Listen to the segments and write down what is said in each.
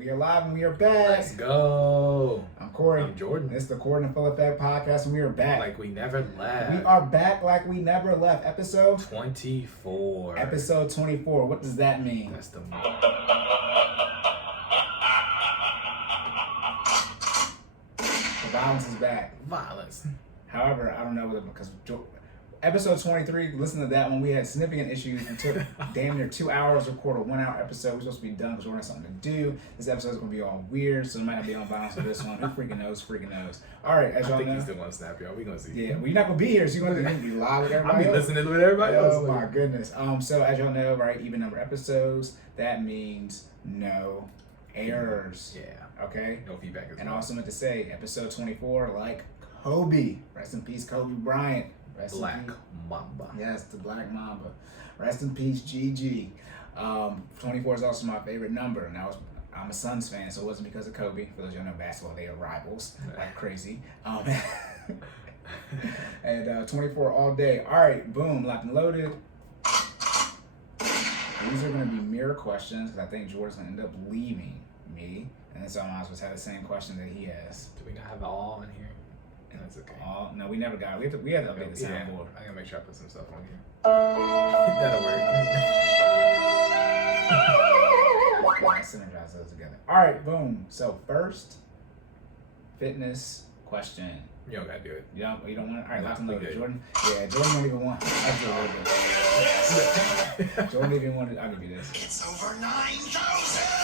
We are live and we are back. Let's go. I'm Cory. I'm Jordan. It's the Cordan Full Effect podcast and we are back. Like we never left. We are back like we never left. Episode 24. Episode 24. What does that mean? That's the violence is back. Violence. However, I don't know whether because episode 23, listen to that one. We had significant issues. It took damn near 2 hours to record a 1 hour episode. We're supposed to be done because we're gonna have something to do. This episode is gonna be all weird, so it might not be on violence for this one. Who freaking knows? Freaking knows. All right, as y'all know. I think he's still gonna snap y'all. We gonna see. Yeah, well, you're not gonna be here, so you're gonna be live with everybody. I'll be listening with everybody else. Oh my goodness. So as y'all know, right, even number episodes. That means no errors. Yeah. Okay. No feedback. And I also meant to say, episode 24, like Kobe. Rest in peace, Kobe Bryant. Black Mamba. Yes, the Black Mamba. Rest in peace, GG. 24 is also my favorite number. And I'm a Suns fan, so it wasn't because of Kobe. For those of you who know basketball, they are rivals like crazy. And 24 all day. All right, boom, locked and loaded. These are going to be mirror questions because I think Jordan's going to end up leaving me. And so I might as well have the same question that he has. Do we not have it all in here? That's okay. No, we never got it. We had to update the soundboard. I gotta make sure I put some stuff on here. That'll work. I synergize those together. All right, boom. So first, fitness question. You don't gotta do it. You don't want it? All right, lock and No, loaded. Jordan? Yeah, Jordan don't even want it. Jordan didn't even want it. I'll give you this. It's over 9,000!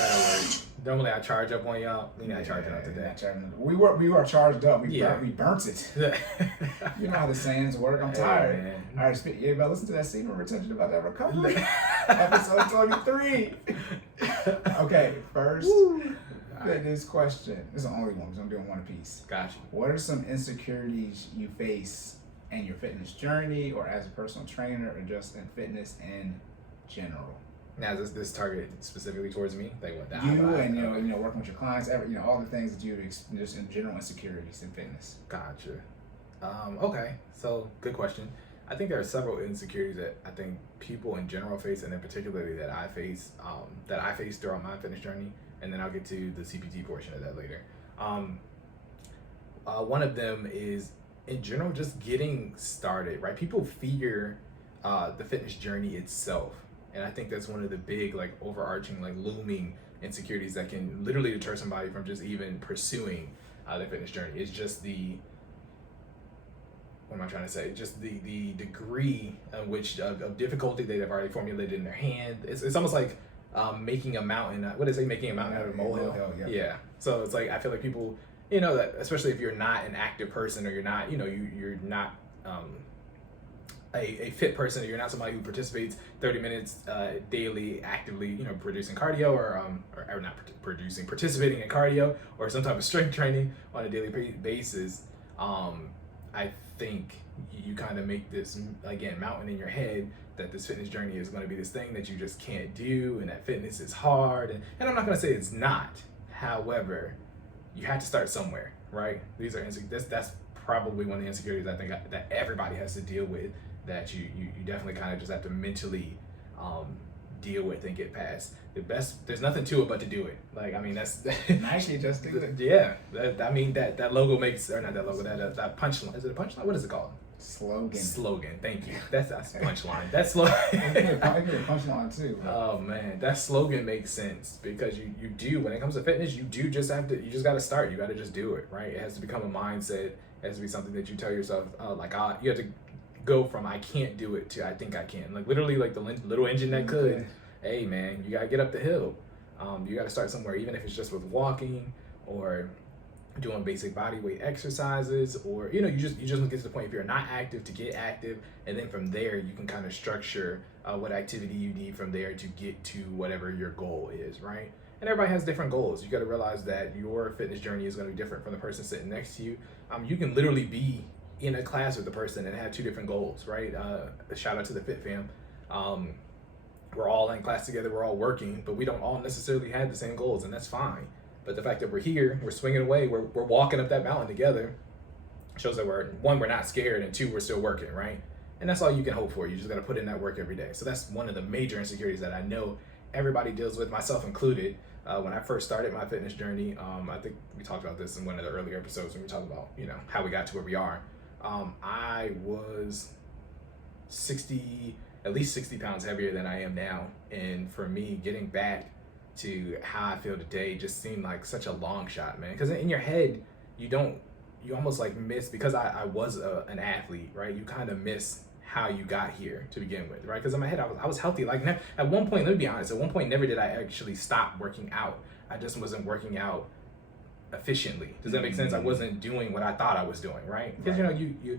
That'll work. Normally I charge up on y'all. We not charging up today. We were charged up. We burnt it. You know how the sayings work. I'm tired. Man. All right, everybody listen to that secret retention about that recovery. Episode 23. Okay, first fitness question. This is the only one because I'm doing one apiece. Gotcha. What are some insecurities you face in your fitness journey or as a personal trainer or just in fitness in general? Now, is this targeted specifically towards me? Like what? You and you know working with your clients, all the things that you just in general insecurities in fitness. Gotcha. Okay, so good question. I think there are several insecurities that I think people in general face, and then particularly that I face throughout my fitness journey, and then I'll get to the CPT portion of that later. One of them is in general just getting started. Right? People fear the fitness journey itself. And I think that's one of the big, like, overarching, like, looming insecurities that can literally deter somebody from just even pursuing their fitness journey. It's just what am I trying to say? Just the degree of which of difficulty they've already formulated in their hand. It's almost like making a mountain. What is it? Making a mountain out of a molehill. Yeah. So it's like I feel like people, that especially if you're not an active person or you're not, you're not. A fit person, or you're not somebody who participates 30 minutes daily actively, producing cardio or not producing, participating in cardio or some type of strength training on a daily basis, I think you kind of make this, again, mountain in your head that this fitness journey is going to be this thing that you just can't do and that fitness is hard. And I'm not going to say it's not. However, you have to start somewhere, right? These are that's probably one of the insecurities I think that everybody has to deal with, that you definitely kind of just have to mentally deal with and get past. There's nothing to it but to do it. Like, I mean, that's actually just do it. Yeah, that logo makes, or not that logo, that punchline. Is it a punchline? What is it called? Slogan. Thank you. That's punchline. That slogan. I get a punchline too. But. Oh man, that slogan makes sense because you do, when it comes to fitness, you just got to start. You got to just do it, right? It has to become a mindset. It has to be something that you tell yourself, you have to go from I can't do it to I think I can. Like literally, like the little engine that could. Okay. Hey man, you gotta get up the hill. You gotta start somewhere, even if it's just with walking or doing basic body weight exercises, or you just get to the point if you're not active to get active, and then from there you can kind of structure what activity you need from there to get to whatever your goal is, right? And everybody has different goals. You got to realize that your fitness journey is going to be different from the person sitting next to you. You can literally be in a class with a person and have two different goals, right? Shout out to the Fit Fam. We're all in class together, we're all working, but we don't all necessarily have the same goals, and that's fine. But the fact that we're here, we're swinging away, we're walking up that mountain together, shows that we're not scared, and two, we're still working, right? And that's all you can hope for. You just got to put in that work every day. So that's one of the major insecurities that I know everybody deals with, myself included. When I first started my fitness journey, I think we talked about this in one of the earlier episodes when we talked about, you know, how we got to where we are. I was at least 60 pounds heavier than I am now. And for me, getting back to how I feel today just seemed like such a long shot, man. Because in your head, you almost like miss, because I was an athlete, right? You kind of miss how you got here to begin with, right? Because in my head, I was healthy. Like at one point, let me be honest, at one point, never did I actually stop working out. I just wasn't working out efficiently. Does that make sense? I wasn't doing what I thought I was doing, right? Because you know,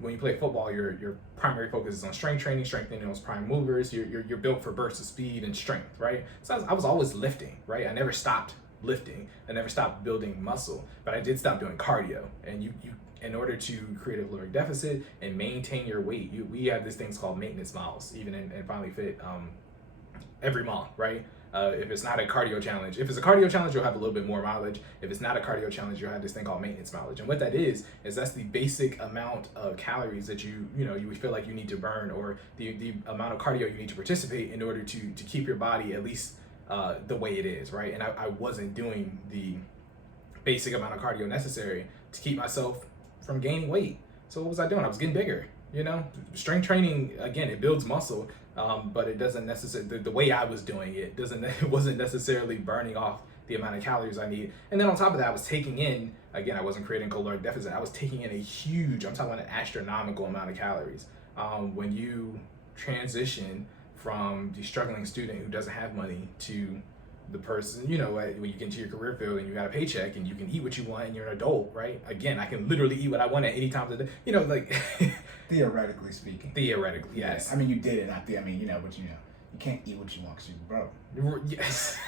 when you play football, your primary focus is on strength training, strengthening those prime movers. You're built for bursts of speed and strength, right? So I was always lifting, right? I never stopped lifting. I never stopped building muscle, but I did stop doing cardio. And you in order to create a caloric deficit and maintain your weight, we have these things called maintenance miles, even in FinallyFit, every month, right? If it's not a cardio challenge, if it's a cardio challenge, you'll have a little bit more mileage. If it's not a cardio challenge, you'll have this thing called maintenance mileage. And what that is that's the basic amount of calories that you feel like you need to burn, or the amount of cardio you need to participate in order to keep your body at least the way it is, right? And I wasn't doing the basic amount of cardio necessary to keep myself from gaining weight. So what was I doing? I was getting bigger. You know, strength training, again, it builds muscle, but it doesn't necessarily, the way I was doing it wasn't necessarily burning off the amount of calories I need. And then on top of that, I was taking in, again, I wasn't creating caloric deficit, I was taking in a huge, I'm talking about an astronomical amount of calories. When you transition from the struggling student who doesn't have money to the person, you know, when you get into your career field and you got a paycheck and you can eat what you want and you're an adult, right? Again, I can literally eat what I want at any time of the day, you know, like Theoretically speaking. Theoretically, yes. I mean, you did it, not the, I mean, you know, but you know, you can't eat what you want because you're broke. Yes.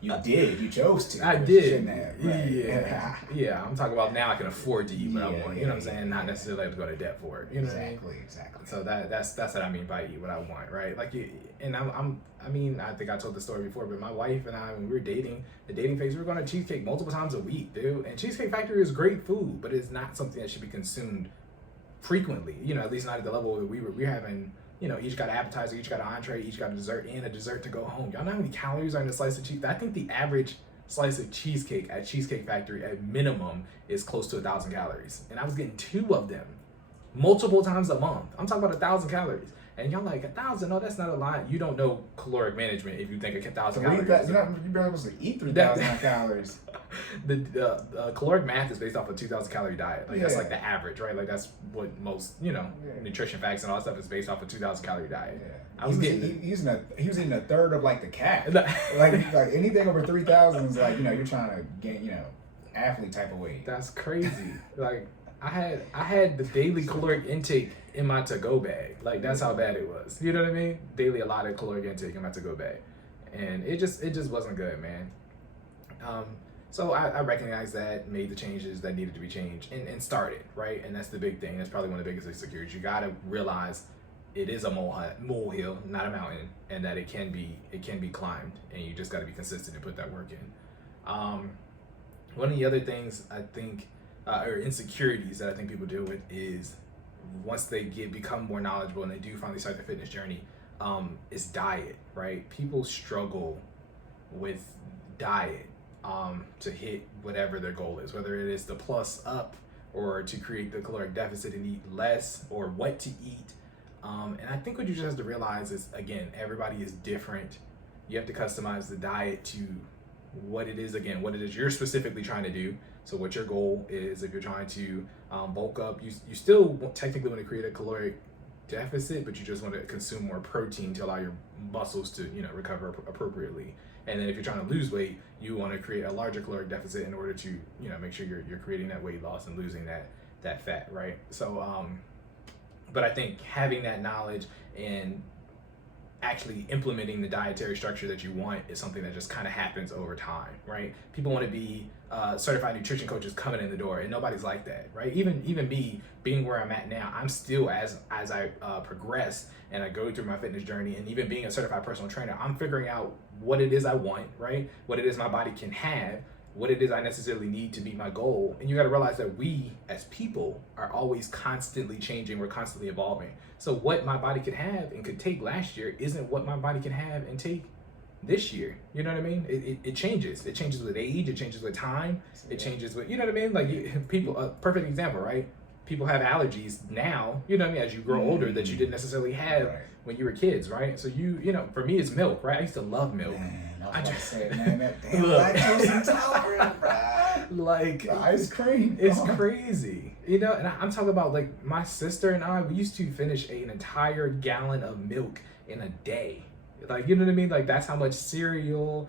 You did. You chose to. I did. Right? Yeah. I'm talking about now I can afford to eat what I want. You know what I'm saying? Not necessarily have to go to debt for it. You know what I mean? Exactly. So that's what I mean by eat what I want, right? Like, and I mean, I think I told the story before, but my wife and I, when we were dating, the dating phase, we were going to Cheesecake multiple times a week, dude. And Cheesecake Factory is great food, but it's not something that should be consumed frequently. You know, at least not at the level that we're having. You know, each got an appetizer, each got an entree, each got a dessert and a dessert to go home. Y'all know how many calories are in a slice of cheese? I think the average slice of cheesecake at Cheesecake Factory at minimum is close to 1,000 calories. And I was getting 2 of them multiple times a month. I'm talking about 1,000 calories. And y'all like, 1,000? No, that's not a lot. You don't know caloric management if you think 1,000 calories. You're barely supposed to eat 3,000 calories. The caloric math is based off a 2,000 calorie diet. Like that's like the average, right? Like that's what most, nutrition facts and all that stuff is based off a 2,000 calorie diet. Yeah. He was eating a third of like the cap. like anything over 3,000 is like, you're trying to gain, athlete type of weight. That's crazy. Like I had the daily caloric intake in my to-go bag. Like that's how bad it was. You know what I mean? Daily allotted caloric intake in my to-go bag. And it just wasn't good, man. So I recognized that, made the changes that needed to be changed, and started, right? And that's the big thing. That's probably one of the biggest insecurities. You gotta realize it is a molehill, not a mountain, and that it can be climbed, and you just gotta be consistent and put that work in. One of the other things I think, or insecurities that I think people deal with is once they become more knowledgeable and they do finally start their fitness journey, is diet, right? People struggle with diet to hit whatever their goal is, whether it is to plus up or to create the caloric deficit and eat less, or what to eat. And I think what you just have to realize is, again, everybody is different. You have to customize the diet to what it is you're specifically trying to do. So what your goal is, if you're trying to bulk up, you still technically want to create a caloric deficit, but you just want to consume more protein to allow your muscles to recover appropriately. And then if you're trying to lose weight, you want to create a larger caloric deficit in order to make sure you're creating that weight loss and losing that fat, right? So but I think having that knowledge and actually implementing the dietary structure that you want is something that just kind of happens over time, right? People want to be certified nutrition coaches coming in the door, and nobody's like that, right? Even me being where I'm at now, I'm still as I progress and I go through my fitness journey, and even being a certified personal trainer, I'm figuring out what it is I want, right? What it is my body can have, what it is I necessarily need to meet my goal. And you got to realize that we as people are always constantly changing. We're constantly evolving. So what my body could have and could take last year isn't what my body can have and take this year. You know what I mean? It changes. It changes with age. It changes with time. It changes with, you know what I mean? Like people, a perfect example, right? People have allergies now, you know what I mean, as you grow older that you didn't necessarily have when you were kids, right? So you know, for me it's milk, right? I used to love milk. Man, I was just saying, man, that damn lactose intolerant, bro. Like The ice cream. it's crazy, you know. And I'm talking about like my sister and I. We used to finish an entire gallon of milk in a day. Like, you know what I mean? Like that's how much cereal,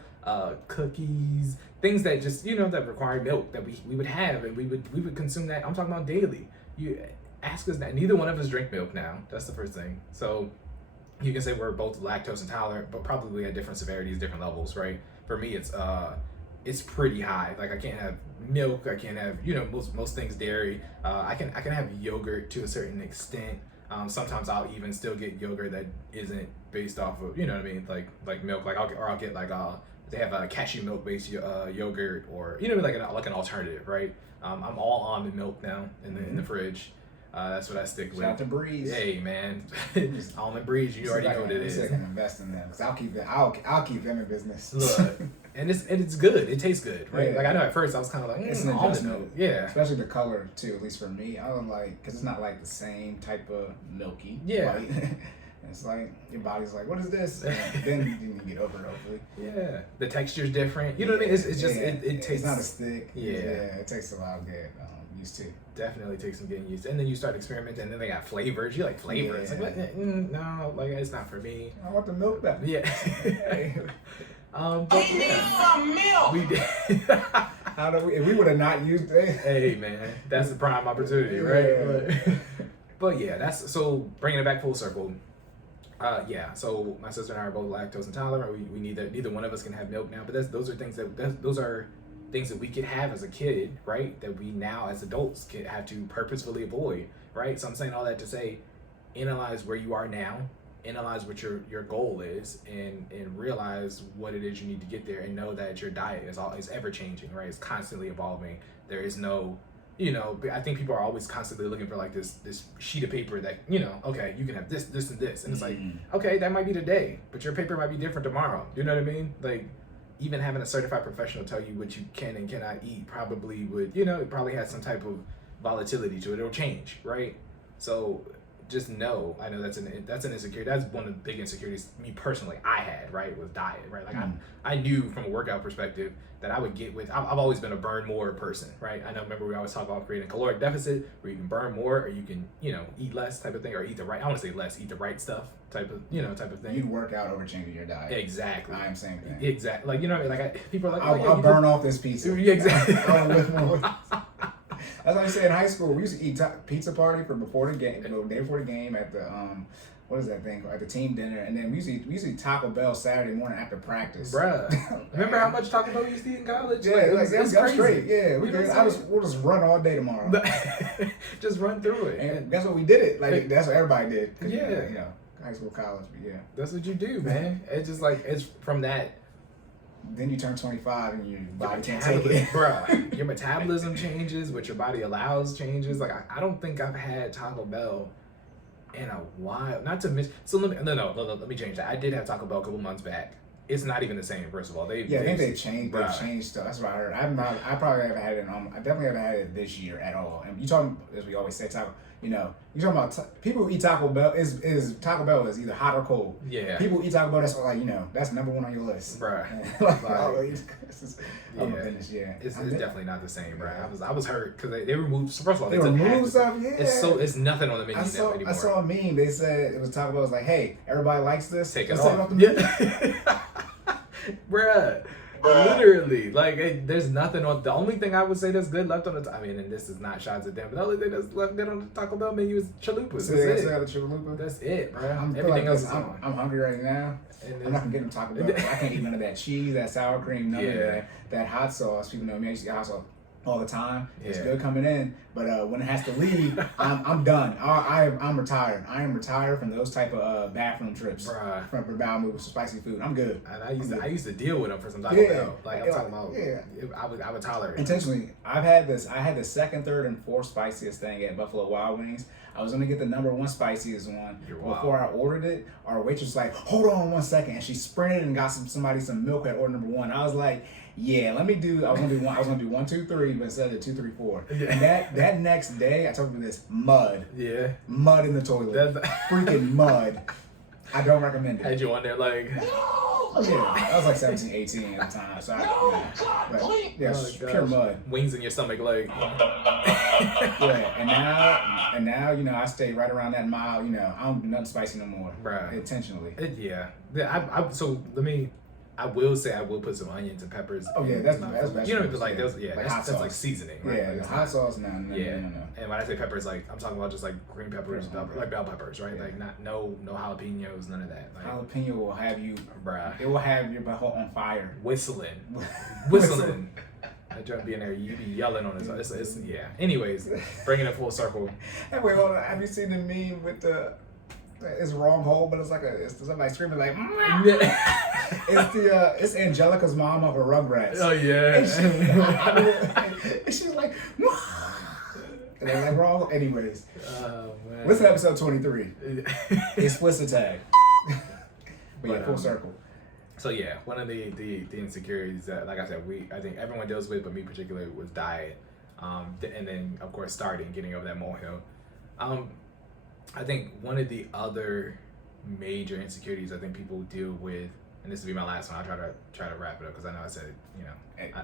cookies, things that just, you know, that require milk that we would have, and we would consume that. I'm talking about daily. You ask us that. Neither one of us drink milk now. That's the first thing. So you can say we're both lactose intolerant, but probably at different severities, different levels, right? For me, it's pretty high. Like I can't have milk. I can't have, you know, most things dairy. I can have yogurt to a certain extent. Sometimes I'll even still get yogurt that isn't based off of, you know what I mean, like milk. Like I'll get like they have a cashew milk based yogurt, or you know, like an alternative, right? I'm all almond milk now in the fridge. That's what I stick with. Shout out to Breeze. Hey man, almond Breeze. You already know what it is. I can invest in them because I'll keep them in business. Look, and it's good. It tastes good, right? Yeah. Like I know at first I was kind of like It's an almond adjustment. milk. Yeah. Especially the color too. At least for me, I don't like because it's not like the same type of milky. Yeah. White. It's like your body's like, what is this? And then you can get over it hopefully. Yeah. The texture's different. You know what I mean? It's just it tastes. It's not a stick. Yeah. It takes a lot of get used to. Definitely takes some getting used to. And then you start experimenting, and then they got flavors. You like flavors. Yeah. Like, what? No, like it's not for me. I want the milk back. Yeah. But We need yeah, some milk. we did. How do we? If we would have not used it. Hey man, that's the prime opportunity, right? Yeah. But yeah, that's so bringing it back full circle. Yeah, so my sister and I are both lactose intolerant. We neither one of us can have milk now. But those are things that we could have as a kid, right? That we now as adults can have to purposefully avoid, right? So I'm saying all that to say, analyze where you are now, analyze what your goal is, and realize what it is you need to get there, and know that your diet is ever changing, right? It's constantly evolving. There is no, you know, I think people are always constantly looking for like this sheet of paper that, you know, okay, you can have this, and this, and it's like, okay, that might be today, but your paper might be different tomorrow. You know what I mean? Like, even having a certified professional tell you what you can and cannot eat probably would, you know, it probably has some type of volatility to it. It'll change, right? So just know, I know that's an insecurity. That's one of the big insecurities me personally I had, right, was diet, right? Like I knew from a workout perspective that I would get with, I've always been a burn more person, right? I know, remember we always talk about creating a caloric deficit where you can burn more, or you can, you know, eat less type of thing, or eat the right, I want to say less, eat the right stuff type of thing. You'd work out over changing your diet. Exactly. I am saying that. Exactly. Like, you know what I mean? Like people are like, I'll burn off this pizza. Yeah, exactly. I'll lift more. That's what I say in high school. We used to eat pizza party for before the game, the day before the game at the what is that thing? At the team dinner, and then we used to eat Taco Bell Saturday morning after practice. Bruh, remember how much Taco Bell we used to eat in college? Yeah, like, that's crazy. great. Yeah, we'll just run all day tomorrow. Just run through it. And that's what we did it. Like that's what everybody did. Yeah, you know, high school, college, but yeah. That's what you do, man. It's just like, it's from that. Then you turn 25 and your body can't take it. Bruh, your metabolism changes, what your body allows changes. Like, I don't think I've had Taco Bell in a while. Not to miss. So let me change that. I did have Taco Bell a couple months back. It's not even the same. First of all, I think they changed. They changed stuff. That's what I heard. I probably haven't had it. I definitely haven't had it this year at all. And you talking, as we always say, Taco. You know, you talking about people who eat Taco Bell is Taco Bell is either hot or cold. Yeah. People who eat Taco Bell, that's like, you know, that's number one on your list. Bruh. It's definitely not the same, bro. I was hurt because they removed. So first of all, they removed stuff. Yeah. It's nothing on the menu anymore. I saw a meme. They said it was Taco Bell. Was like, hey, everybody likes this. Take it Let's off. the menu. Bruh. Literally, like there's nothing on. The only thing I would say that's good left on the. I mean, and this is not shots at them, but the only thing that's left good on the Taco Bell menu is chalupas. That's it, bro. Everything else is on. I'm hungry right now. I'm not gonna get them Taco Bell. I can't eat none of that cheese, that sour cream, none of that hot sauce. People know me. I used to eat hot sauce all the time. It's Yeah. good coming in, but when it has to leave, I'm done. I'm retired. I am retired from those type of bathroom trips. Bruh. From bowel movements, spicy food. I'm good. And I used to deal with them for some Taco Yeah. Bell. Like I'm talking about, Yeah. I would tolerate it. Intentionally, I had the second, third, and fourth spiciest thing at Buffalo Wild Wings. I was gonna get the number one spiciest one. You're wild. Before I ordered it, our waitress was like, "Hold on 1 second," and she sprinted and got somebody some milk at order number one. I was like, "Yeah, let me do." I was gonna do 1, 2, 3, but instead of 2, 3, 4. Yeah. And that next day, I told you this mud in the toilet, freaking mud. I don't recommend it. Had you on there like, Oh, yeah, I was like 17, 18 at the time, so pure mud. wings in your stomach, like. Yeah, and now I stay right around that mile. I don't do nothing spicy no more, Bruh. intentionally. I will say I will put some onions and peppers. Oh yeah, that's vegetables. You know, like yeah. those, yeah, Like that's like seasoning. Right? Yeah, Like, the it's hot not- sauce. No. And when I say peppers, like I'm talking about just like green peppers, like bell peppers, right? Yeah. Like no jalapenos, none of that. Like, Jalapeno will have you, bruh, it will have your butthole on fire. whistling. That joint be in there, you be yelling on it. So it's yeah. Anyways, bringing it full circle. Hey, wait, hold on. Have you seen the meme with the? It's wrong hole, but it's somebody screaming like. It's Angelica's mom of a Rugrats. Oh yeah. And she's like, and they're like wrong. Anyways, Oh man. listen to episode 23. Explicit tag. But yeah, full circle. So yeah, one of the insecurities that, like I said, I think everyone deals with, but me particularly, was diet, and then of course getting over that molehill. I think one of the other major insecurities I think people deal with, and this will be my last one. I'll try to wrap it up because I know I said it.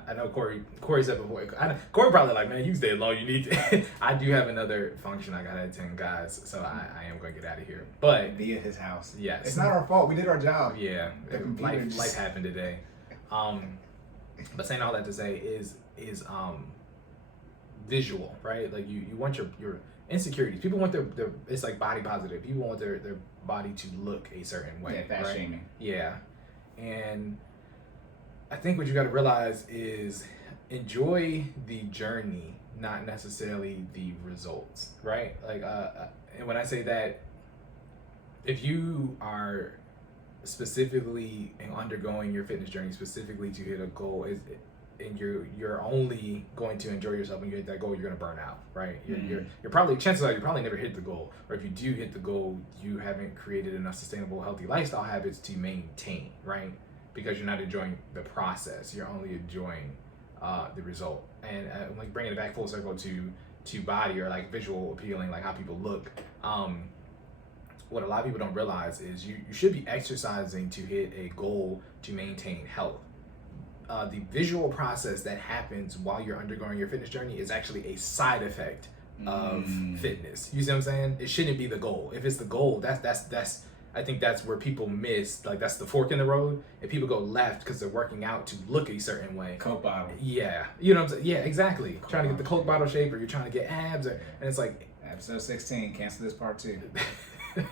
I know Corey said before. Corey probably like, man, you stayed long. You need to. I do have another function I gotta attend, guys. So I am gonna get out of here. But Via his house. yes, It's not our fault. We did our job. Yeah, life happened today. But saying all that to say is visual, right? Like you want your insecurities. People want their it's like body positive. People want their body to look a certain way. Yeah, fat right? shaming. Yeah, and I think what you got to realize is enjoy the journey, not necessarily the results, right? Like, and when I say that, if you are specifically undergoing your fitness journey specifically to hit a goal, and you're only going to enjoy yourself when you hit that goal, you're going to burn out, right? You're probably, chances are you probably never hit the goal, or if you do hit the goal, you haven't created enough sustainable, healthy lifestyle habits to maintain, right? Because you're not enjoying the process, you're only enjoying the result. And like bringing it back full circle to body, or like visual appealing, like how people look. What a lot of people don't realize is you should be exercising to hit a goal to maintain health. The visual process that happens while you're undergoing your fitness journey is actually a side effect of fitness. You see what I'm saying? It shouldn't be the goal. If it's the goal, that's I think that's where people miss. Like, that's the fork in the road. If people go left because they're working out to look a certain way. Coke bottle. Yeah, you know what I'm saying? Yeah, exactly. Trying to get the Coke bottle shape, or you're trying to get abs, and it's like Episode 16. Cancel this part 2.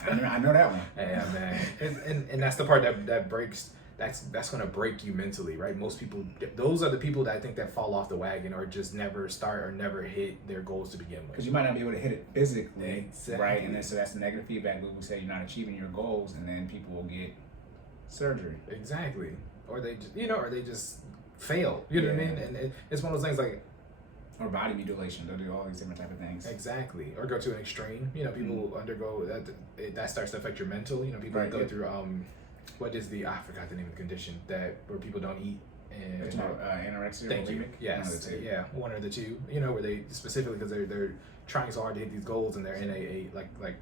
I know that one. yeah, man. And that's the part that breaks. That's gonna break you mentally, right? Most people, those are the people that I think that fall off the wagon, or just never start or never hit their goals to begin with. Because you might not be able to hit it physically, Exactly. right? And then so that's the negative feedback loop. We say you're not achieving your goals, and then people will get surgery. Exactly. Or they just fail. You know what I mean? And it's one of those things like, or body mutilation. They'll do all these different type of things. exactly. Or go to an extreme. People undergo that starts to affect your mental. People Right, go yeah. through what is I forgot the name of the condition where people don't eat. And Anorexia. thank or you. bulimic? Yes. One of the two. Yeah. One or the two. Where they specifically because they're trying so hard to hit these goals, and they're in a like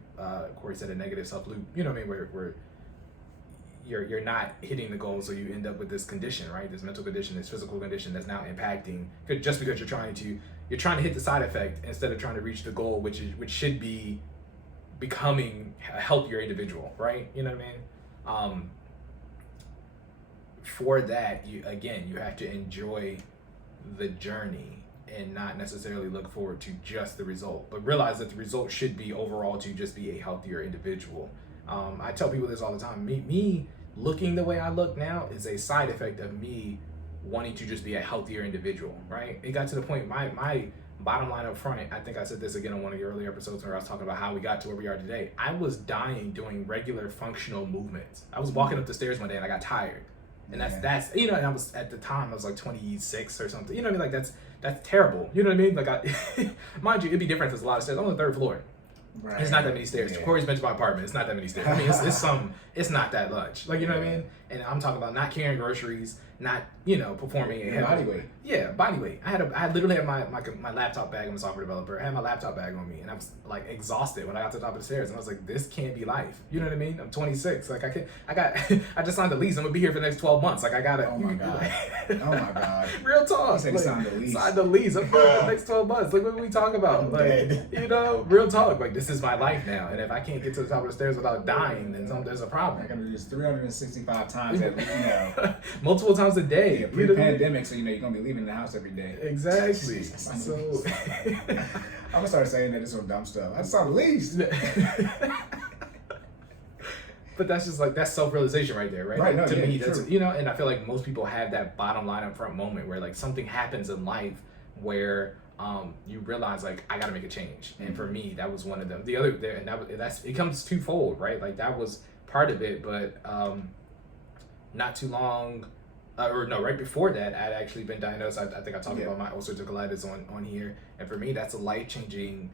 Corey said, a negative self loop. You know what I mean? Where you're not hitting the goal, so you end up with this condition, right? This mental condition, this physical condition that's now impacting, just because you're trying to hit the side effect instead of trying to reach the goal, which should be becoming a healthier individual, right? You know what I mean? For that, you have to enjoy the journey and not necessarily look forward to just the result, but realize that the result should be overall to just be a healthier individual. I tell people this all the time. Me looking the way I look now is a side effect of me wanting to just be a healthier individual, right? It got to the point, my bottom line up front, I think I said this again on one of the earlier episodes where I was talking about how we got to where we are today. I was dying doing regular functional movements. I was walking up the stairs one day and I got tired. And that's you know, and I was, at the time, I was like 26 or something. You know what I mean? Like, that's terrible. You know what I mean? Like, mind you, it'd be different if there's a lot of stairs. I'm on the 3rd floor. Right. It's not that many stairs. Yeah. Corey's been to my apartment. It's not that many stairs. I mean, it's not that much. Like, you know what I mean? And I'm talking about not carrying groceries, not, you know, performing a body weight. Yeah, body weight. I literally had my laptop bag. I'm a software developer. I had my laptop bag on me, and I was like exhausted when I got to the top of the stairs. And I was like, this can't be life. You know what I mean? I'm 26. Like, I just signed the lease. I'm gonna be here for the next 12 months. Like, I gotta. Oh my god. Oh my god. Real talk. He signed the lease. Signed the lease. I'm for the next 12 months. Like, what are we talking about? Like, you know, real talk. Like, this is my life now. And if I can't get to the top of the stairs without dying, then there's a problem. I gotta do this 365 times at least, you know. Multiple times a day. Yeah, pre-pandemic, so you know you're gonna be leaving the house every day. Exactly. So I'm gonna start saying that it's some dumb stuff. I just saw the lease. But that's just like, that's self-realization right there, right? Right. Like, No, to me, true. that's, you know, and I feel like most people have that bottom line up front moment where like something happens in life where you realize like, I got to make a change. And for me, that was one of them. The other there, and it comes twofold, right? Like, that was part of it, but not too long. Right before that, I'd actually been diagnosed. I think I talked about my ulcerative colitis on here, and for me, that's a life-changing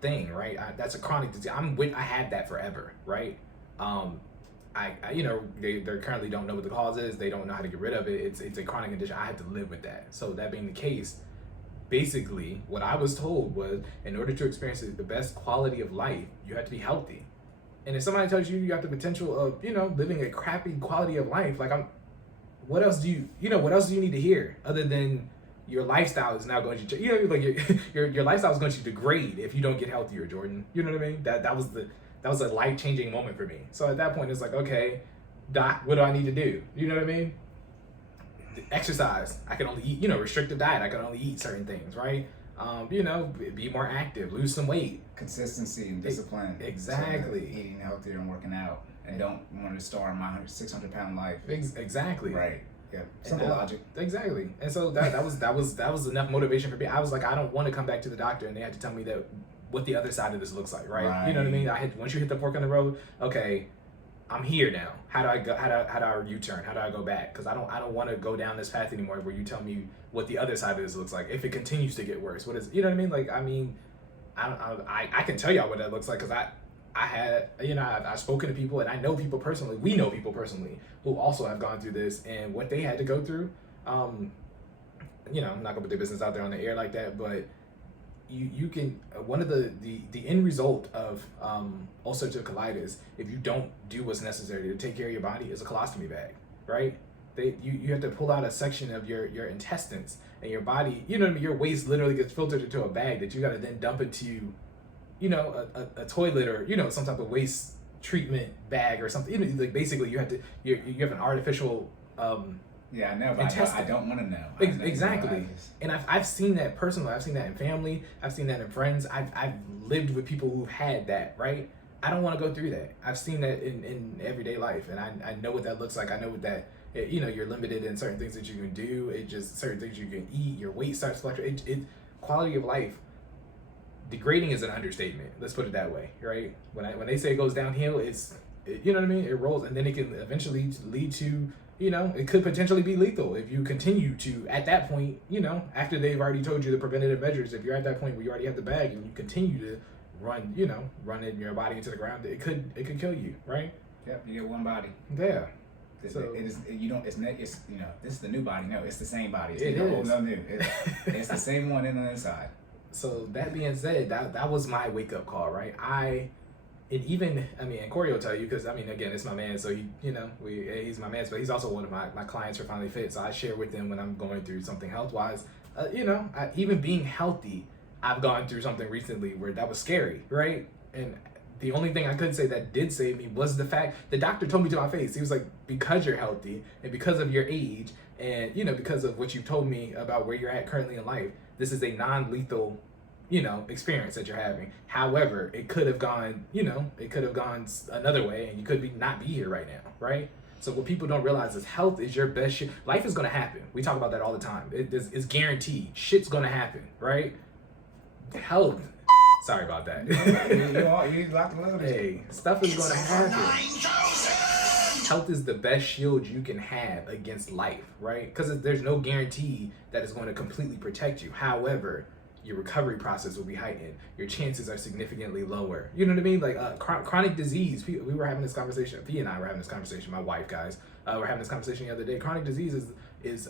thing, right? That's a chronic disease. I had that forever, right? I you know, they currently don't know what the cause is. They don't know how to get rid of it. It's a chronic condition. I had to live with that. So that being the case, basically, what I was told was, in order to experience the best quality of life, you have to be healthy. And if somebody tells you got the potential of, you know, living a crappy quality of life, like what else do you need to hear other than your lifestyle is now going to, you know, like your lifestyle is going to degrade if you don't get healthier, Jordan. You know what I mean? That was a life-changing moment for me. So at that point, it's like, okay, doc, what do I need to do? You know what I mean? Exercise. I can only eat, you know, restrictive diet. I can only eat certain things, right? You know, be more active, lose some weight. Consistency and discipline. Exactly. So eating healthier and working out, and don't want to start my 600-pound life. Exactly. Right. Yeah. Simple logic. Exactly. And so that was enough motivation for me. I was like, I don't want to come back to the doctor and they had to tell me that what the other side of this looks like, right? You know what I mean? Once you hit the fork in the road, okay, I'm here now. How do I go? How do I U-turn? How do I go back? Because I don't want to go down this path anymore where you tell me what the other side of this looks like. If it continues to get worse, what is, you know what I mean? Like, I mean, I can tell y'all what that looks like because I had, you know, I've spoken to people and I know people personally. We know people personally who also have gone through this and what they had to go through. You know, I'm not gonna put their business out there on the air like that, but you can, one of the end result of ulcerative colitis, if you don't do what's necessary to take care of your body, is a colostomy bag, right? You have to pull out a section of your intestines and your body, you know what I mean? Your waste literally gets filtered into a bag that you gotta then dump into, you know, a toilet or, you know, some type of waste treatment bag or something. You know, like basically you have an artificial yeah, I know, but I don't want to know. Exactly. And I've seen that personally. I've seen that in family. I've seen that in friends. I've lived with people who've had that, right? I don't want to go through that. I've seen that in everyday life, and I know what that looks like. I know what that, you know, you're limited in certain things that you can do. It just, certain things you can eat. Your weight starts fluctuating. Quality of life, degrading is an understatement. Let's put it that way, right? When they say it goes downhill, you know what I mean? It rolls, and then it can eventually lead to, you know, it could potentially be lethal if you continue to, at that point, you know, after they've already told you the preventative measures, if you're at that point where you already have the bag and you continue to run in your body into the ground, it could kill you, right? Yep, you get one body. Yeah. So it's you know, this is the new body. No, it's the same body. It's it old, is. no new. It's the same one in the inside. So that being said, that was my wake up call, right? And Cory will tell you, because again, it's my man, so he's my man, but he's also one of my clients for FinallyFit, so I share with him when I'm going through something health wise. Even being healthy, I've gone through something recently where that was scary, right? And the only thing I could say that did save me was the fact the doctor told me to my face. He was like, because you're healthy and because of your age and because of what you've told me about where you're at currently in life, this is a non-lethal experience that you're having. However, it could have gone another way and you could not be here right now, right? So what people don't realize is health is your best shit. Life is gonna happen. We talk about that all the time. It's guaranteed. Shit's gonna happen, right? Health. Sorry about that. you locked and loaded. Hey, stuff is gonna happen. 9,000! Health is the best shield you can have against life, right? Because there's no guarantee that it's going to completely protect you. However, your recovery process will be heightened. Your chances are significantly lower. You know what I mean? Like chronic disease. We were having this conversation. Fia and I were having this conversation. My wife, guys, we're having this conversation the other day. Chronic disease is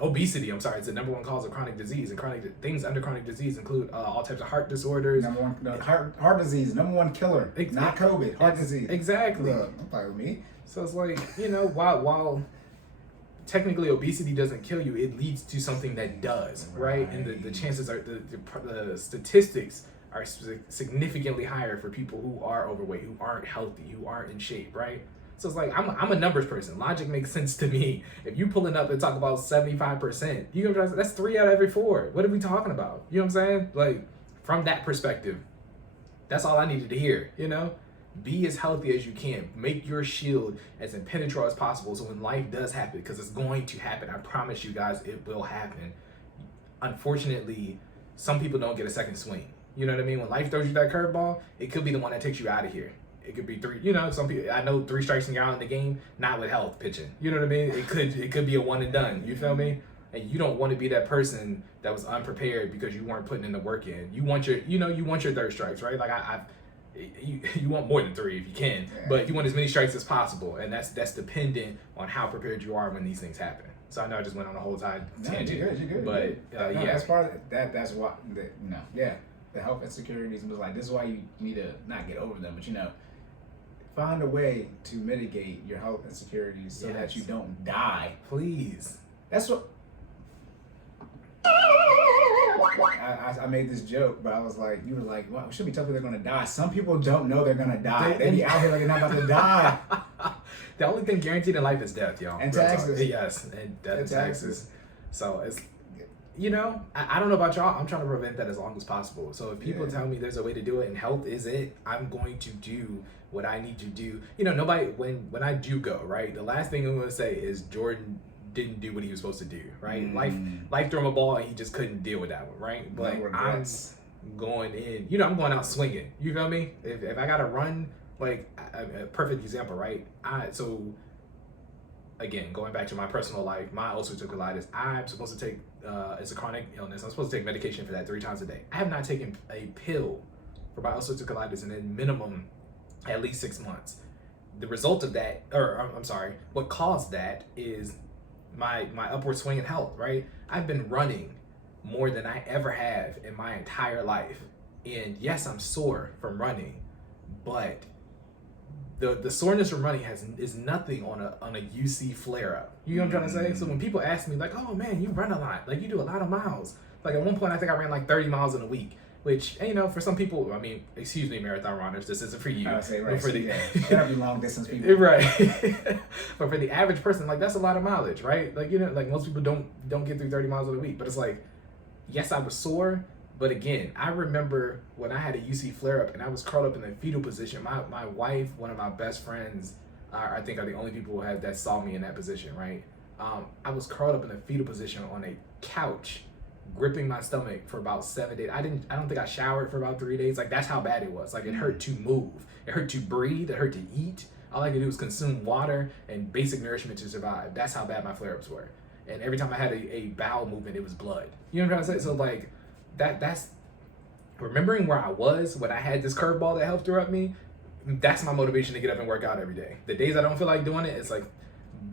obesity. I'm sorry, it's the number one cause of chronic disease. And chronic things under chronic disease include all types of heart disorders. Number one, no, heart disease, number one killer. Not COVID, heart disease. Exactly. Look, don't play with me. So it's like, you know, while technically obesity doesn't kill you, it leads to something that does, right? And the chances are, the statistics are significantly higher for people who are overweight, who aren't healthy, who aren't in shape, right? So it's like, I'm a numbers person. Logic makes sense to me. If you pulling up and talk about 75%, you know, that's 3 out of every 4. What are we talking about? You know what I'm saying? Like, from that perspective, that's all I needed to hear, you know? Be as healthy as you can. Make your shield as impenetrable as possible so when life does happen, because it's going to happen, I promise you guys it will happen. Unfortunately, some people don't get a second swing. You know what I mean? When life throws you that curveball, it could be the one that takes you out of here. It could be 3, you know, some people, I know 3 strikes and you're out in the game, not with health pitching. You know what I mean? It could be a one and done. You feel me? And you don't want to be that person that was unprepared because you weren't putting in the work in. You want your 3rd strikes, right? Like you want more than 3 if you can, but you want as many strikes as possible, and that's dependent on how prepared you are when these things happen. So I know I just went on a whole tangent. You're good. But yeah, that's part of that. That's why the health insecurities was like, this is why you need to not get over them, but find a way to mitigate your health insecurities so that you don't die. Please. That's what. I made this joke, but I was like, you were like, well, we should be telling people they're gonna die. Some people don't know they're gonna die. They be out here like they're not about to die. The only thing guaranteed in life is death, y'all. And taxes. Yes, and death and taxes. So it's, I don't know about y'all. I'm trying to prevent that as long as possible. So if people tell me there's a way to do it and health is it, I'm going to do what I need to do. Nobody, when I do go, right, the last thing I'm going to say is Jordan didn't do what he was supposed to do, right? Life threw him a ball and he just couldn't deal with that one, right? But I'm going in, I'm going out swinging. You feel me? If I got to run, like a perfect example, right? So again, going back to my personal life, my ulcerative colitis, I'm supposed to take, it's a chronic illness. I'm supposed to take medication for that 3 times a day. I have not taken a pill for my ulcerative colitis in a minimum at least 6 months. The result of that, what caused that is my upward swing in health, right? I've been running more than I ever have in my entire life. And yes, I'm sore from running, but the soreness from running is nothing on a UC flare up. You know what I'm trying to say? So when people ask me like, oh man, you run a lot, like you do a lot of miles. Like at one point I think I ran like 30 miles in a week. Which, for some people, excuse me, marathon runners, this isn't for you. I would say, right. But for gotta be long distance people. Right. But for the average person, like that's a lot of mileage, right? Like, like most people don't get through 30 miles in a week. But it's like, yes, I was sore. But again, I remember when I had a UC flare up and I was curled up in the fetal position. My wife, one of my best friends, I think are the only people that saw me in that position, right? I was curled up in the fetal position on a couch, gripping my stomach for about 7 days. I don't think I showered for about 3 days. Like that's how bad it was. Like it hurt to move. It hurt to breathe. It hurt to eat. All I could do was consume water and basic nourishment to survive. That's how bad my flare-ups were. And every time I had a bowel movement, it was blood. You know what I'm trying to say? So like that's remembering where I was when I had this curveball that helped throw at me. That's my motivation to get up and work out every day. The days I don't feel like doing it, it's like,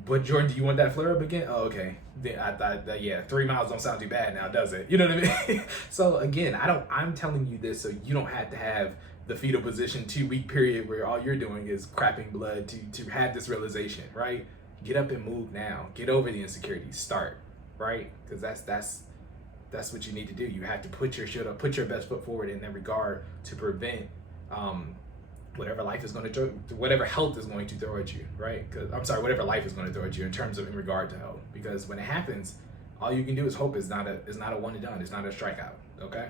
but Jordan, do you want that flare up again? Oh, okay. I thought, 3 miles don't sound too bad now, does it? You know what I mean? So again, I'm telling you this so you don't have to have the fetal position 2-week period where all you're doing is crapping blood to have this realization, right? Get up and move now. Get over the insecurities. Start, right? Because that's what you need to do. You have to put your best foot forward in that regard to prevent whatever health is going to throw at you, right? Whatever life is going to throw at you in regard to health. Because when it happens, all you can do is hope it's not a one and done. It's not a strikeout. Okay.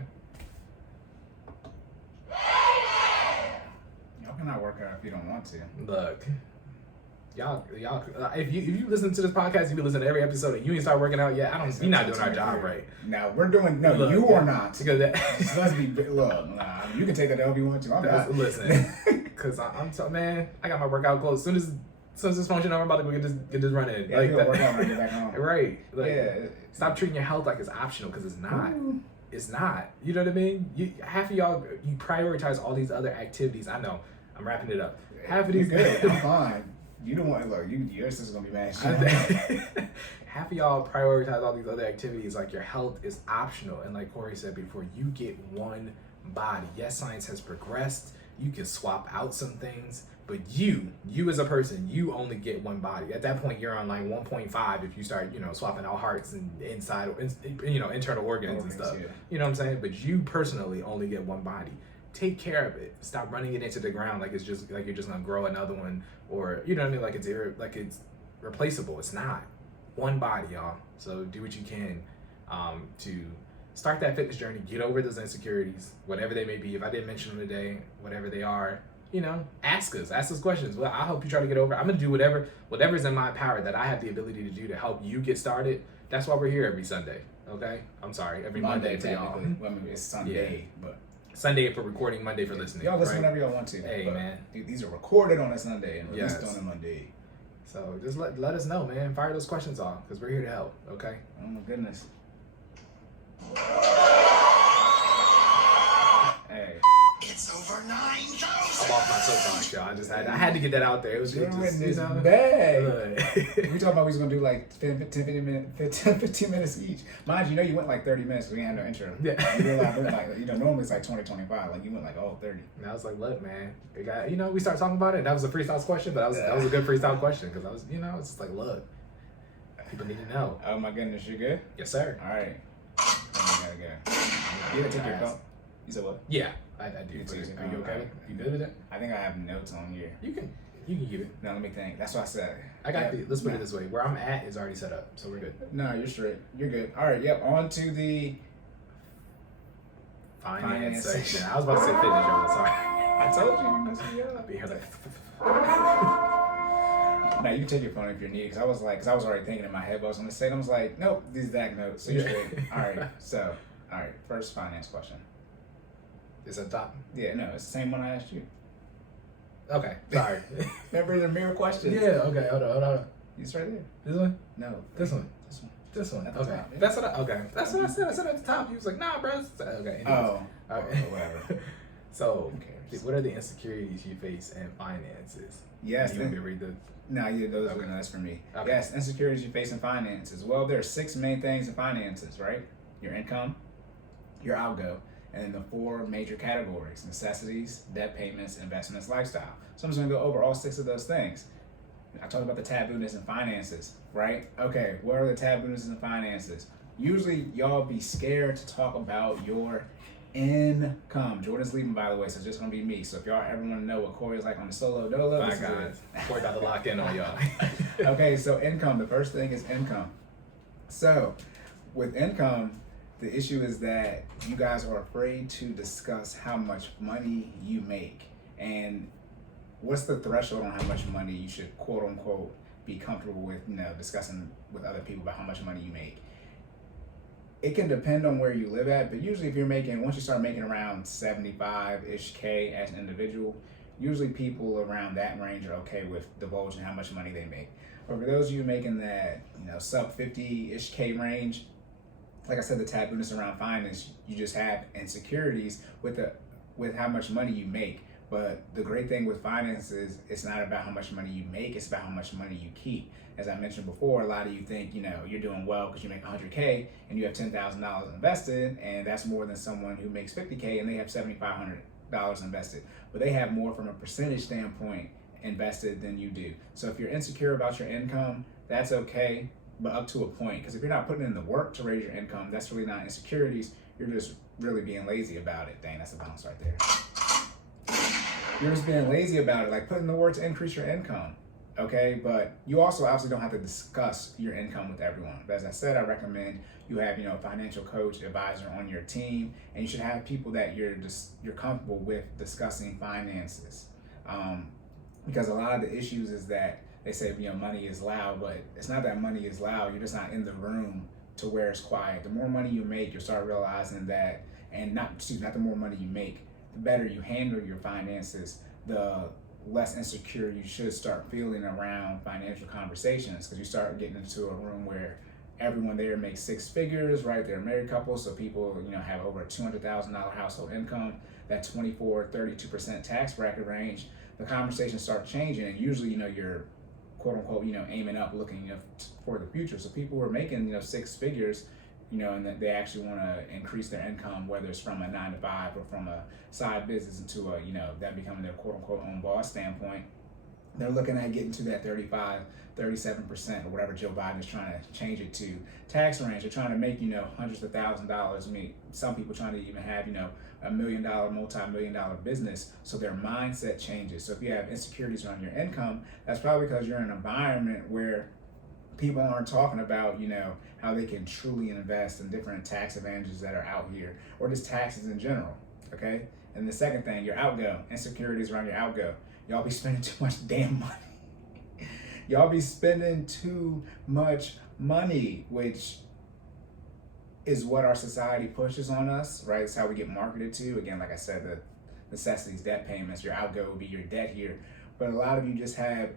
Y'all cannot work out if you don't want to. Look, y'all. If you listen to this podcast, you listen to every episode, and you ain't start working out yet. We're not doing our job right. Now we're doing Look, you are not. Because that. Let's be nah. You can take that L if you want to. I'm not. Listen, because I'm so man. I got my workout clothes. Soon as this function over, I'm about to go get this running. Yeah, like that. work out when I get back home. Right. Like, Yeah. Stop treating your health like it's optional because it's not. Ooh. It's not. You know what I mean? Half of y'all, you prioritize all these other activities. I know. I'm wrapping it up. Half of these. Good. I'm fine. You don't want look. Your sister's gonna be mad. Half of y'all prioritize all these other activities like your health is optional. And like Cory said before, you get one body. Yes, science has progressed. You can swap out some things. But you as a person, you only get one body. At that point, you're on like 1.5 if you start, swapping out hearts and internal organs and stuff. Yeah. You know what I'm saying? But you personally only get one body. Take care of it. Stop running it into the ground like it's just like you're just gonna grow another one, or you know what I mean, like it's replaceable. It's not. One body, y'all. So do what you can to start that fitness journey. Get over those insecurities, whatever they may be. If I didn't mention them today, whatever they are. Ask us questions. Well, I'll help you try to get over. I'm gonna do whatever's in my power that I have the ability to do to help you get started. That's why we're here every Sunday. Okay? I'm sorry, every Monday to y'all. Well, I mean, it's Sunday, but Sunday for recording, Monday for listening. y'all listen right? whenever y'all want to. Hey, but man. These are recorded on a Sunday and released Yes. on a Monday. So just let us know, man. Fire those questions off because we're here to help. Okay? Oh my goodness. Hey. It's over 9,000. I'm off my soapbox, y'all. I had to get that out there. It was You're just, in this look. bag. We talking about we was gonna do like 15 minutes each. Mind you, you went like 30 minutes because we had no intro. Yeah. You realize we went like, normally it's like 20, 25. Like you went like, 30. And I was like, look, man, it got, we started talking about it. And that was a freestyle question, but that was a good freestyle question because I was, it's just like, look, people need to know. Oh my goodness, you good? Yes, sir. All right. Oh, we gotta go. You didn't take your phone? You said what? Yeah, I do. You But too. are you okay? You good with it? I think I have notes on here. You can get it. No, let me think. That's what I said. I got let's put it this way. Where I'm at is already set up, so we're good. No, you're straight. You're good. All right. Yep. On to the Finance section. I was about to say fitness, y'all. Sorry. I told you must be I'll up. be here like. Now you can take your phone if you're needed. Cause I was already thinking in my head what I was gonna say. And I was like, nope, these exact notes. So you're Yeah. straight. All right. So, all right. First finance question. Is that top? Yeah. No, it's the same one I asked you. Okay. Sorry. Remember the mirror questions? Yeah. Okay. Hold on. It's right there. This one. No. This one. This one. This one. At the Okay. top, yeah. That's what I said. I said at the top. He was like, nah, bro. Okay. Anyways. Oh. Okay. Whatever. So, Who cares? what are the insecurities you face in finances? Yes. You want me to read the? No, yeah, those Okay. no, that's for me. Okay. Yes, insecurities you face in finances. Well, there are 6 main things in finances, right? Your income, your outgo, and then the 4 major categories: necessities, debt payments, investments, lifestyle. So I'm just gonna go over all 6 of those things. I talked about the tabooness in finances, right? Okay, what are the tabooness in finances? Usually, y'all be scared to talk about your income. Jordan's leaving, by the way, so it's just gonna be me. So if y'all ever want to know what Cory is like on the solo dolo, My this is God, it. Cory about to lock in on y'all. Okay, so income. The first thing is income. So with income, the issue is that you guys are afraid to discuss how much money you make and what's the threshold on how much money you should quote unquote be comfortable with, discussing with other people about how much money you make. It can depend on where you live at, but usually if you're once you start making around 75-ish K as an individual, usually people around that range are okay with divulging how much money they make. But for those of you making that, sub 50-ish K range, like I said, the tabooness around finance, you just have insecurities with how much money you make. But the great thing with finance is it's not about how much money you make, it's about how much money you keep. As I mentioned before, a lot of you think, you're doing well because you make 100K and you have $10,000 invested, and that's more than someone who makes 50K and they have $7,500 invested. But they have more from a percentage standpoint invested than you do. So if you're insecure about your income, that's okay, but up to a point. Because if you're not putting in the work to raise your income, that's really not insecurities. You're just really being lazy about it. Dang, that's a bounce right there. You're just being lazy about it, like putting the work to increase your income, okay? But you also obviously don't have to discuss your income with everyone. But as I said, I recommend you have, a financial coach, advisor on your team, and you should have people that you're comfortable with discussing finances. Because a lot of the issues is that they say, money is loud, but it's not that money is loud. You're just not in the room to where it's quiet. The more money you make, you'll start realizing that, and not the more money you make, the better you handle your finances, the less insecure you should start feeling around financial conversations, because you start getting into a room where everyone there makes six figures, right? They're a married couple, so people, have over a $200,000 household income, that 32% tax bracket range. The conversations start changing, and usually, you're quote unquote, aiming up, looking for the future. So people who are making, six figures, and that they actually want to increase their income, whether it's from a 9-to-5 or from a side business into a, that becoming their quote unquote own boss standpoint. They're looking at getting to that 35, 37% or whatever Joe Biden is trying to change it to tax range. They're trying to make, hundreds of thousands of dollars. I mean, some people trying to even have, $1 million, multi-million-dollar business. So their mindset changes. So if you have insecurities around your income, that's probably because you're in an environment where people aren't talking about, how they can truly invest in different tax advantages that are out here, or just taxes in general, okay? And the second thing, your outgo, insecurities around your outgo. Y'all be spending too much damn money. Y'all be spending too much money, which is what our society pushes on us, right? It's how we get marketed to. Again, like I said, the necessities, debt payments, your outgo will be your debt here. But a lot of you just have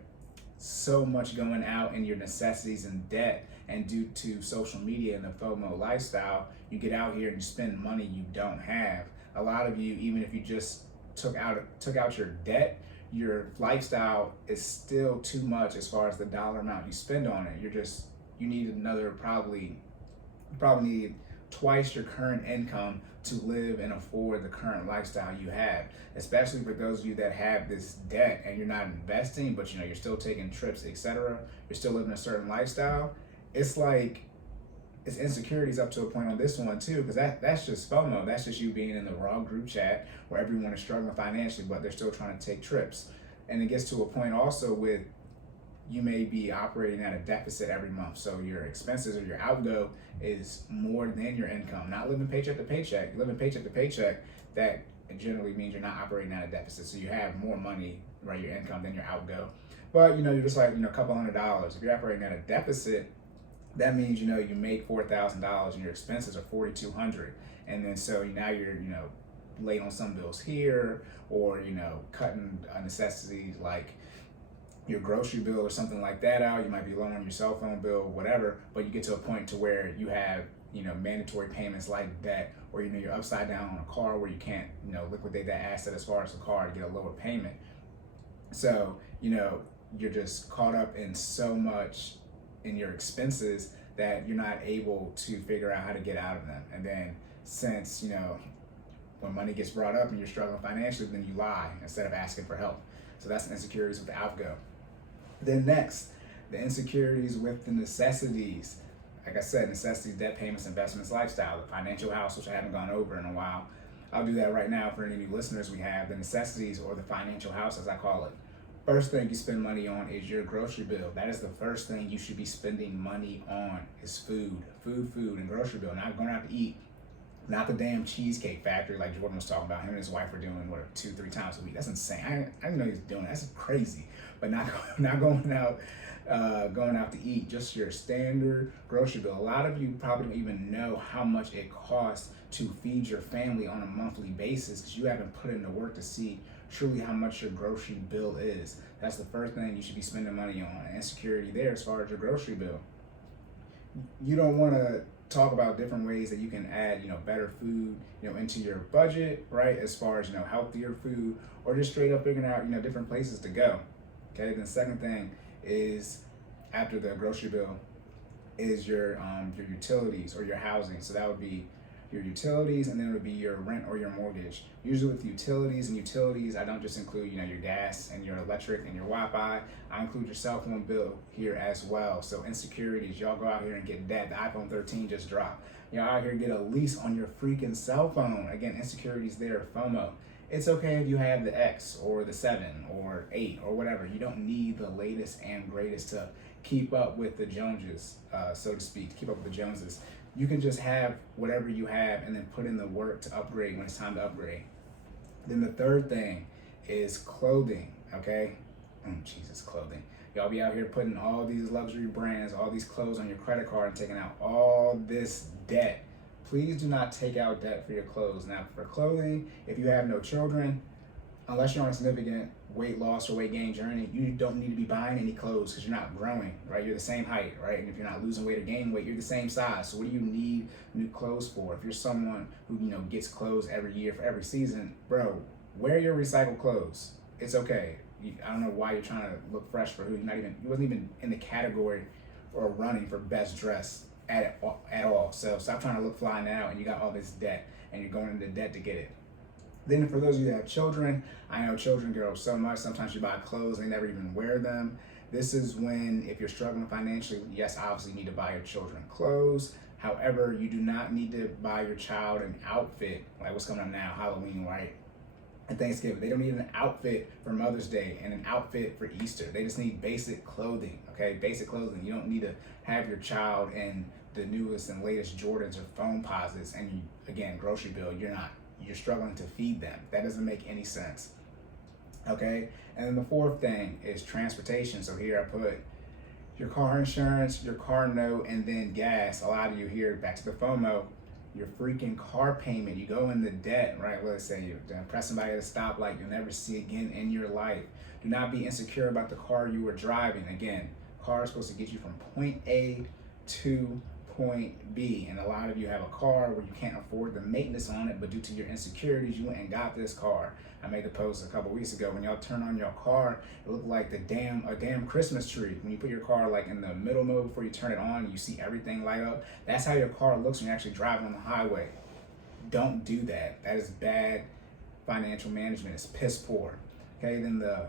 so much going out in your necessities and debt, and due to social media and the FOMO lifestyle, you get out here and you spend money you don't have. A lot of you, even if you just took out your debt, your lifestyle is still too much as far as the dollar amount you spend on it. You need another probably need twice your current income to live and afford the current lifestyle you have, especially for those of you that have this debt and you're not investing, but you're still taking trips, etc. You're still living a certain lifestyle. It's like, it's insecurities up to a point on this one too, because that's just FOMO. That's just you being in the wrong group chat where everyone is struggling financially, but they're still trying to take trips. And it gets to a point also with, you may be operating at a deficit every month. So your expenses or your outgo is more than your income. Not living paycheck to paycheck. Living paycheck to paycheck, that generally means you're not operating at a deficit. So you have more money, right, your income, than your outgo. But you're just like, a couple $100. If you're operating at a deficit, that means, you make $4,000 and your expenses are $4,200. And then so now you're, late on some bills here, or, cutting necessities like your grocery bill or something like that out. You might be low on your cell phone bill, whatever, but you get to a point to where you have, mandatory payments like debt, or, you're upside down on a car where you can't, liquidate that asset as far as the car to get a lower payment. So, you're just caught up in so much in your expenses that you're not able to figure out how to get out of them. And then since, when money gets brought up and you're struggling financially, then you lie instead of asking for help. So that's the insecurities with the outgo. Then next, the insecurities with the necessities. Like I said, necessities, debt payments, investments, lifestyle, the financial house, which I haven't gone over in a while. I'll do that right now for any new listeners we have. The necessities, or the financial house as I call it. First thing you spend money on is your grocery bill. That is the first thing you should be spending money on, is food, and grocery bill. Not going out to eat, not the damn Cheesecake Factory like Jordan was talking about. Him and his wife are doing 2-3 times a week. That's insane. I didn't know he was doing that. That's crazy. But not going out to eat. Just your standard grocery bill. A lot of you probably don't even know how much it costs to feed your family on a monthly basis, because you haven't put in the work to see truly how much your grocery bill is. That's the first thing you should be spending money on. Insecurity there as far as your grocery bill. You don't want to talk about different ways that you can add, better food, into your budget, right? As far as, healthier food, or just straight up figuring out, different places to go. Okay. Then the second thing is, after the grocery bill, is your utilities or your housing. So that would be your utilities, and then it would be your rent or your mortgage. Usually with utilities, I don't just include, your gas and your electric and your Wi-Fi. I include your cell phone bill here as well. So insecurities, y'all go out here and get debt. The iPhone 13 just dropped. Y'all out here get a lease on your freaking cell phone. Again, insecurities there, FOMO. It's okay if you have the X or the 7 or 8 or whatever. You don't need the latest and greatest to keep up with the Joneses, so to speak, to keep up with the Joneses. You can just have whatever you have and then put in the work to upgrade when it's time to upgrade. Then the third thing is clothing, okay? Clothing. Y'all be out here putting all these luxury brands, all these clothes on your credit card and taking out all this debt. Please do not take out debt for your clothes. Now, for clothing, if you have no children, unless you're on a significant weight loss or weight gain journey, you don't need to be buying any clothes because you're not growing, right? You're the same height, right? And if you're not losing weight or gaining weight, you're the same size. So what do you need new clothes for? If you're someone who, gets clothes every year for every season, bro, wear your recycled clothes. It's okay. I don't know why you're trying to look fresh for who you wasn't even in the category or running for best dress at all. So stop trying to look fly now, and you got all this debt and you're going into debt to get it. Then for those of you that have children, I know children grow so much. Sometimes you buy clothes, they never even wear them. This is when, if you're struggling financially, yes, obviously you need to buy your children clothes. However, you do not need to buy your child an outfit, like what's coming up now, Halloween, right? And Thanksgiving. They don't need an outfit for Mother's Day and an outfit for Easter. They just need basic clothing, okay? Basic clothing. You don't need to have your child in the newest and latest Jordans or phone posits, and again, grocery bill, you're struggling to feed them. That doesn't make any sense, okay? And then the fourth thing is transportation. So here I put your car insurance, your car note, and then gas. A lot of you here, back to the FOMO, your freaking car payment. You go into debt, right? Let's say you're pressing somebody at a stoplight you'll never see again in your life. Do not be insecure about the car you were driving. Again, car is supposed to get you from point A to point B, and a lot of you have a car where you can't afford the maintenance on it, but due to your insecurities, you went and got this car. I made the post a couple weeks ago. When y'all turn on your car, it looked like a damn Christmas tree. When you put your car like in the middle mode before you turn it on, you see everything light up. That's how your car looks when you're actually driving on the highway. Don't do that. That is bad financial management. It's piss poor. Okay, then the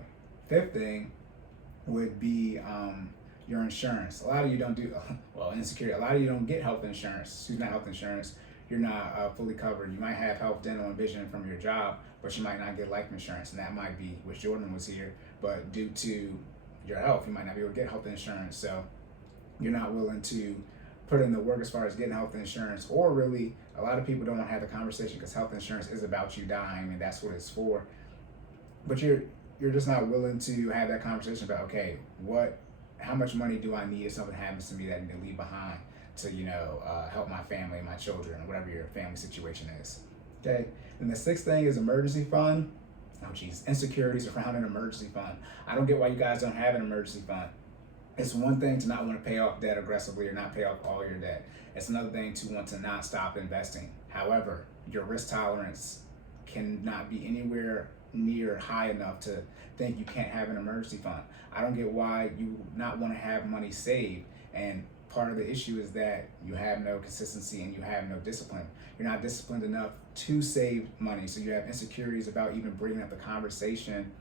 fifth thing would be your insurance. A lot of you don't do, insecurity. A lot of you don't get health insurance. Excuse me, not health insurance. You're not fully covered. You might have health, dental, and vision from your job, but you might not get life insurance. And that might be, which Jordan was here, but due to your health, you might not be able to get health insurance. So you're not willing to put in the work as far as getting health insurance, or really, a lot of people don't want to have the conversation because health insurance is about you dying, and that's what it's for. But you're just not willing to have that conversation about, okay, how much money do I need if something happens to me that I need to leave behind to, help my family, my children, or whatever your family situation is. Okay. And the sixth thing is emergency fund. Oh geez, insecurities around an emergency fund. I don't get why you guys don't have an emergency fund. It's one thing to not want to pay off debt aggressively or not pay off all your debt. It's another thing to want to not stop investing. However, your risk tolerance cannot be anywhere near high enough to think you can't have an emergency fund. I don't get why you not want to have money saved. And part of the issue is that you have no consistency and you have no discipline. You're not disciplined enough to save money. So you have insecurities about even bringing up the conversation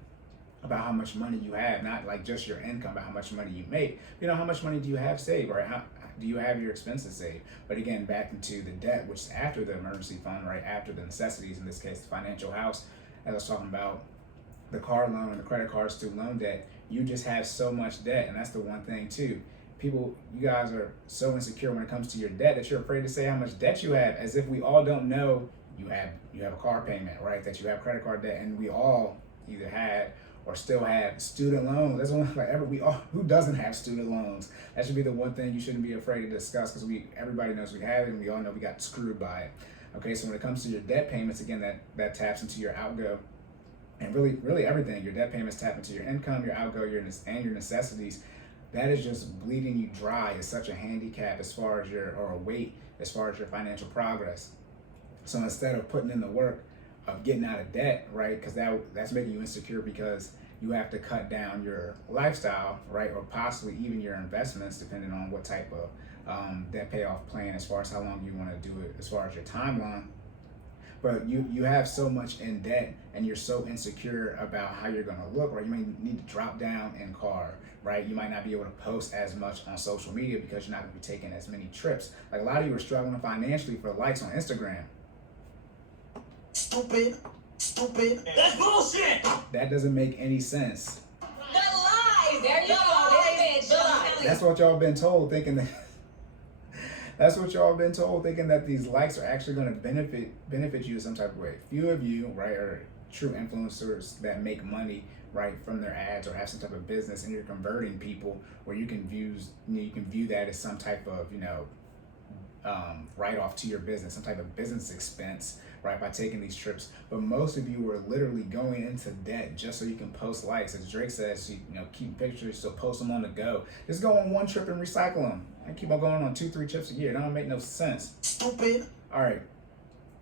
about how much money you have, not like just your income, but how much money you make. How much money do you have saved, or how do you have your expenses saved? But again, back into the debt, which is after the emergency fund, right? After the necessities, in this case, the financial house, as I was talking about, the car loan and the credit card, student loan debt, you just have so much debt. And that's the one thing too. You guys are so insecure when it comes to your debt that you're afraid to say how much debt you have, as if we all don't know you have a car payment, right? That you have credit card debt, and we all either had or still have student loans. That's one who doesn't have student loans? That should be the one thing you shouldn't be afraid to discuss, because everybody knows we have it, and we all know we got screwed by it. Okay, so when it comes to your debt payments, again, that taps into your outgo, and really everything. Your debt payments tap into your income, your outgo, and your necessities. That is just bleeding you dry. It's such a handicap or a weight as far as your financial progress. So instead of putting in the work of getting out of debt, right? Because that's making you insecure, because you have to cut down your lifestyle, right? Or possibly even your investments, depending on what type of debt payoff plan, as far as how long you want to do it, as far as your timeline. But you have so much in debt, and you're so insecure about how you're going to look, right? You may need to drop down in car, right? You might not be able to post as much on social media because you're not going to be taking as many trips. Like, a lot of you are struggling financially for likes on Instagram. Stupid. That's bullshit. That doesn't make any sense. The lies. There you go. That's what y'all been told, thinking that. That's what y'all been told, thinking that these likes are actually going to benefit you in some type of way. Few of you, right, are true influencers that make money right, from their ads, or have some type of business, and you're converting people, where you can view that as some type of write-off to your business, some type of business expense, right, by taking these trips. But most of you are literally going into debt just so you can post likes. As Drake says, keep pictures, so post them on the go. Just go on one trip and recycle them. I keep on going on 2-3 trips a year. That don't make no sense. Stupid. All right.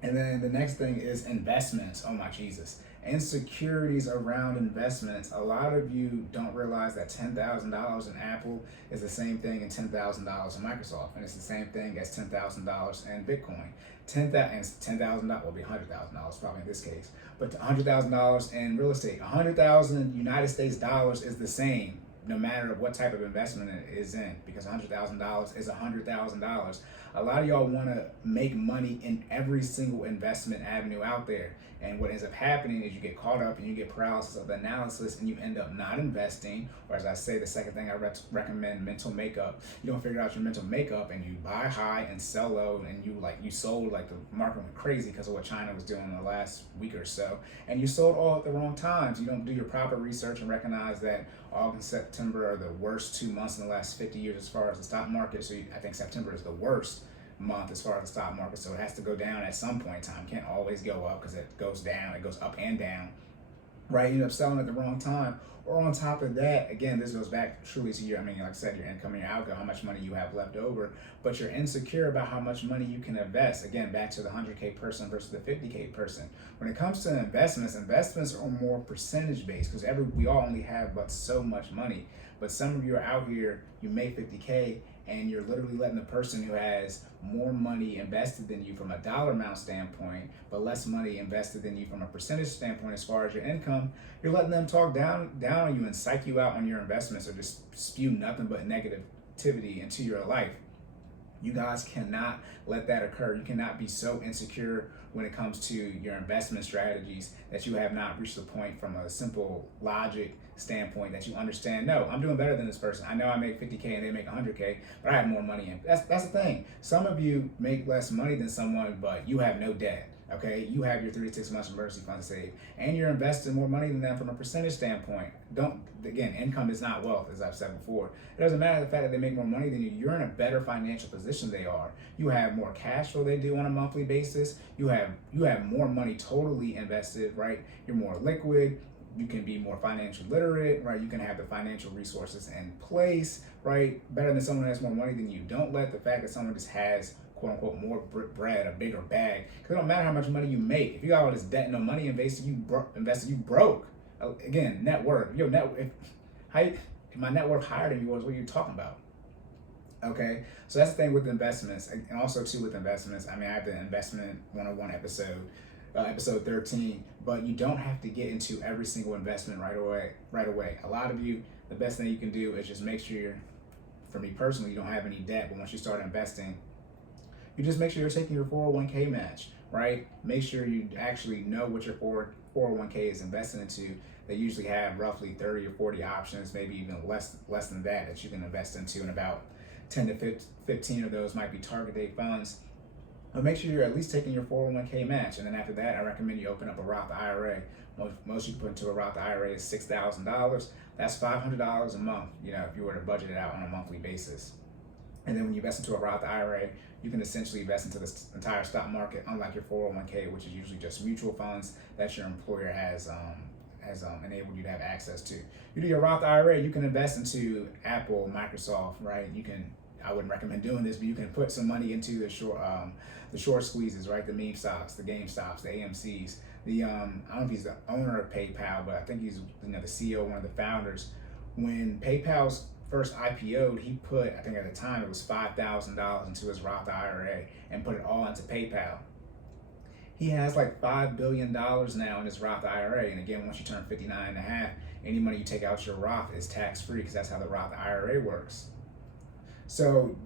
And then the next thing is investments. Oh my Jesus. Insecurities around investments. A lot of you don't realize that $10,000 in Apple is the same thing as $10,000 in Microsoft, and it's the same thing as $10,000 in Bitcoin. $10,000 will be $100,000 probably in this case, but $100,000 in real estate, $100,000 United States dollars is the same, no matter what type of investment it is in, because $100,000 is $100,000. A lot of y'all want to make money in every single investment avenue out there. And what ends up happening is you get caught up and you get paralysis of analysis, and you end up not investing. Or as I say, the second thing I recommend, mental makeup. You don't figure out your mental makeup, and you buy high and sell low, and you sold like the market went crazy because of what China was doing in the last week or so. And you sold all at the wrong times. You don't do your proper research and recognize that August and September are the worst 2 months in the last 50 years as far as the stock market. So I think September is the worst month as far as the stock market, so it has to go down at some point in time. Can't always go up, because it goes down, it goes up and down, right? You end up selling at the wrong time. Or on top of that, again, this goes back truly to like I said, your income and your outgo, how much money you have left over, but you're insecure about how much money you can invest. Again, back to the 100K person versus the 50K person. When it comes to investments are more percentage based, because we all only have but so much money. But some of you are out here, you make 50K, and you're literally letting the person who has more money invested than you from a dollar amount standpoint, but less money invested than you from a percentage standpoint as far as your income, you're letting them talk down on you and psych you out on your investments, or just spew nothing but negativity into your life. You guys cannot let that occur. You cannot be so insecure when it comes to your investment strategies that you have not reached the point from a simple logic standpoint that you understand, no, I'm doing better than this person. I know I make 50K and they make 100K, but I have more money in. That's the thing. Some of you make less money than someone, but you have no debt. Okay, you have your 36 months emergency fund saved, and you're investing more money than them from a percentage standpoint. Again, income is not wealth, as I've said before. It doesn't matter the fact that they make more money than you. You're in a better financial position they are. You have more cash flow they do on a monthly basis. You have more money totally invested, right? You're more liquid. You can be more financially literate, right? You can have the financial resources in place, right? Better than someone who has more money than you. Don't let the fact that someone just has quote unquote more bread, a bigger bag, because it don't matter how much money you make. If you got all this debt and no money invested, you broke. Again, net worth. If my net worth higher than yours, what are you talking about? Okay, so that's the thing with investments, and also too with investments. I mean, I have the investment 101 episode 13, but you don't have to get into every single investment right away. A lot of you, the best thing you can do is just make sure, for me personally, you don't have any debt, but once you start investing, you just make sure you're taking your 401k match, right? Make sure you actually know what your 401k is invested into. They usually have roughly 30 or 40 options, maybe even less than that you can invest into, and about 10 to 15 of those might be target date funds. But make sure you're at least taking your 401k match, and then after that, I recommend you open up a Roth IRA. Most you put into a Roth IRA is $6,000. That's $500 a month, if you were to budget it out on a monthly basis. And then when you invest into a Roth IRA, you can essentially invest into the entire stock market, unlike your 401k, which is usually just mutual funds that your employer has enabled you to have access to. You do your Roth IRA, you can invest into Apple, Microsoft, right? I wouldn't recommend doing this, but you can put some money into the short squeezes, right? The meme stocks, the GameStops, the AMCs. I don't know if he's the owner of PayPal, but I think he's the CEO, one of the founders. When PayPal's first IPO'd, he put, I think at the time it was $5,000 into his Roth IRA and put it all into PayPal. He has like $5 billion now in his Roth IRA. And again, once you turn 59 and a half, any money you take out your Roth is tax-free, because that's how the Roth IRA works. So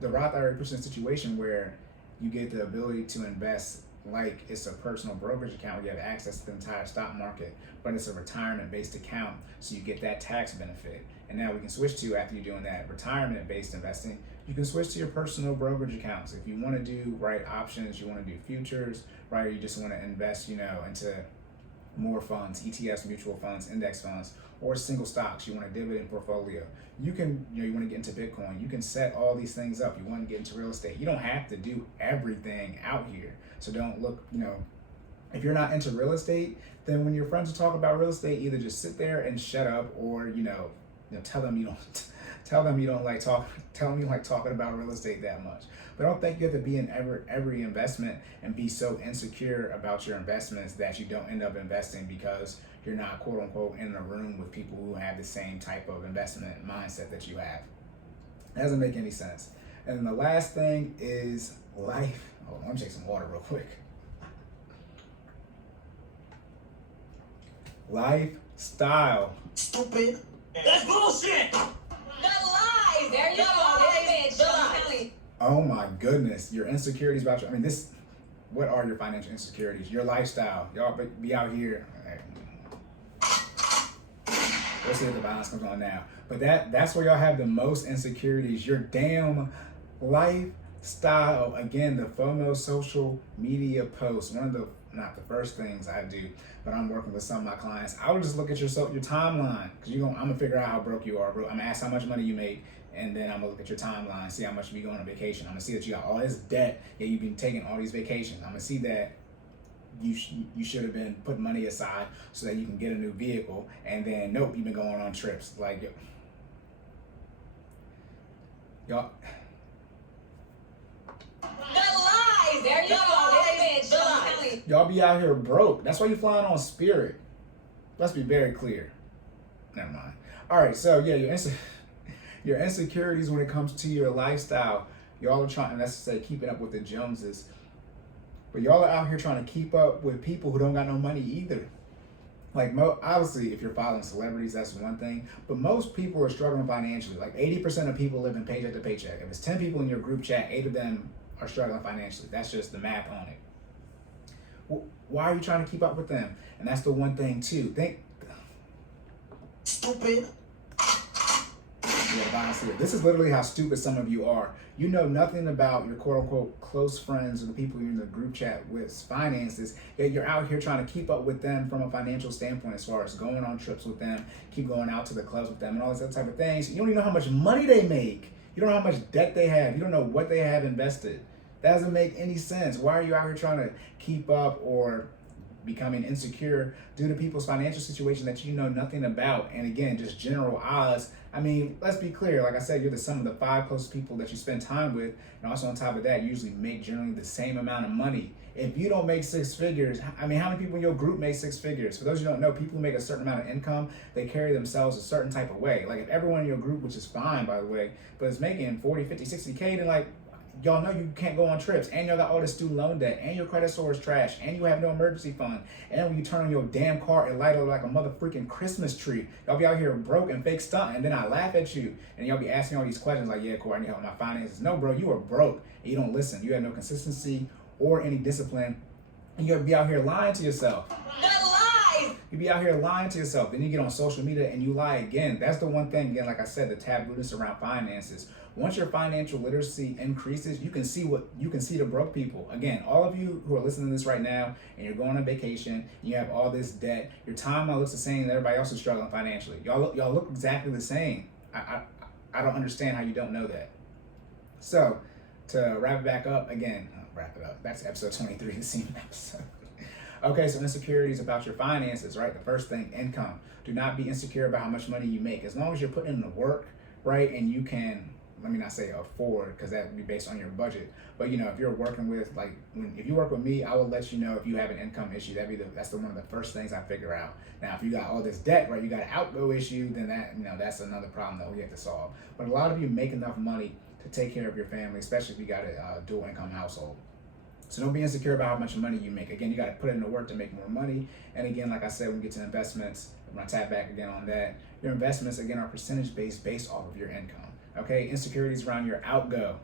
the Roth IRA puts you in a situation where you get the ability to invest like it's a personal brokerage account where you have access to the entire stock market, but it's a retirement-based account, so you get that tax benefit. And now we can switch to, after you're doing that retirement-based investing, you can switch to your personal brokerage accounts. If you want to do options, you want to do futures, right? Or you just want to invest, into more funds, ETFs, mutual funds, index funds, or single stocks. You want a dividend portfolio. You can, you want to get into Bitcoin. You can set all these things up. You want to get into real estate. You don't have to do everything out here. So don't look, if you're not into real estate, then when your friends are talking about real estate, either just sit there and shut up, or tell them you don't like talking about real estate that much. But I don't think you have to be in every investment and be so insecure about your investments that you don't end up investing because you're not, quote unquote, in a room with people who have the same type of investment mindset that you have. That doesn't make any sense. And then the last thing is life. Oh, let me take some water real quick. Lifestyle. Stupid. That's bullshit. The lies. There you go. David, the lies. Oh my goodness, your insecurities about what are your financial insecurities? Your lifestyle. Y'all be out here. We'll see if the violence comes on now. But that's where y'all have the most insecurities. Your damn lifestyle. Again, the FOMO social media posts. One of the, not the first things I do, but I'm working with some of my clients. I would just look at your timeline, because I'm gonna figure out how broke you are, bro. I'm gonna ask how much money you make, and then I'm gonna look at your timeline, see how much you be going on vacation. I'm gonna see that you got all this debt, yeah, you've been taking all these vacations. I'm gonna see that you should have been putting money aside so that you can get a new vehicle, and then nope, you've been going on trips. Like, y'all. The lies. There you go. David, the lies. Y'all be out here broke. That's why you flying on Spirit. Let's be very clear. Never mind. All right, so yeah, your insecurities when it comes to your lifestyle. Y'all are trying, let's say, keeping up with the Joneses. But y'all are out here trying to keep up with people who don't got no money either. Like, obviously, if you're following celebrities, that's one thing. But most people are struggling financially. Like 80% of people live in paycheck to paycheck. If it's 10 people in your group chat, 8 of them are struggling financially. That's just the math on it. Well, why are you trying to keep up with them? And that's the one thing too. Stupid. This is literally how stupid some of you are. You know nothing about your quote unquote close friends or the people you're in the group chat with finances, yet you're out here trying to keep up with them from a financial standpoint, as far as going on trips with them, keep going out to the clubs with them, and all these other type of things. You don't even know how much money they make. You don't know how much debt they have. You don't know what they have invested. That doesn't make any sense. Why are you out here trying to keep up or becoming insecure due to people's financial situation that you know nothing about? And again, just general odds. I mean, let's be clear. Like I said, you're the sum of the 5 closest people that you spend time with. And also on top of that, you usually make generally the same amount of money. If you don't make 6 figures, I mean, how many people in your group make 6 figures? For those who don't know, people who make a certain amount of income, they carry themselves a certain type of way. Like if everyone in your group, which is fine, by the way, but is making 40, 50, 60K, then like, y'all know you can't go on trips, and y'all got all this student loan debt, and your credit score is trash, and you have no emergency fund, and when you turn on your damn car, it light up like a mother freaking Christmas tree. Y'all be out here broke and fake stunt, and then I laugh at you, and y'all be asking all these questions like, yeah, Cory, I need help with my finances. No, bro, you are broke, and you don't listen. You have no consistency or any discipline, and you'll be out here lying to yourself. The lies! You be out here lying to yourself. Then you get on social media and you lie again. That's the one thing, again, like I said, the tabooness around finances. Once your financial literacy increases, you can see the broke people. Again, all of you who are listening to this right now and you're going on vacation, you have all this debt, your timeline looks the same and everybody else is struggling financially. Y'all look exactly the same. I don't understand how you don't know that. So, to wrap it back up, again, wrap it up. That's episode 23, the same episode. Okay, so insecurities about your finances, right? The first thing, income. Do not be insecure about how much money you make. As long as you're putting in the work, right, and you can, let me not say afford, because that would be based on your budget. But if you're working with, if you work with me, I will let you know if you have an income issue. That's one of the first things I figure out. Now, if you got all this debt, right, you got an outgo issue, then that's another problem that we have to solve. But a lot of you make enough money to take care of your family, especially if you got a dual income household. So don't be insecure about how much money you make. Again, you got to put in the work to make more money. And again, like I said, when we get to investments, I'm going to tap back again on that. Your investments, again, are percentage based off of your income. Okay, insecurities around your outgo.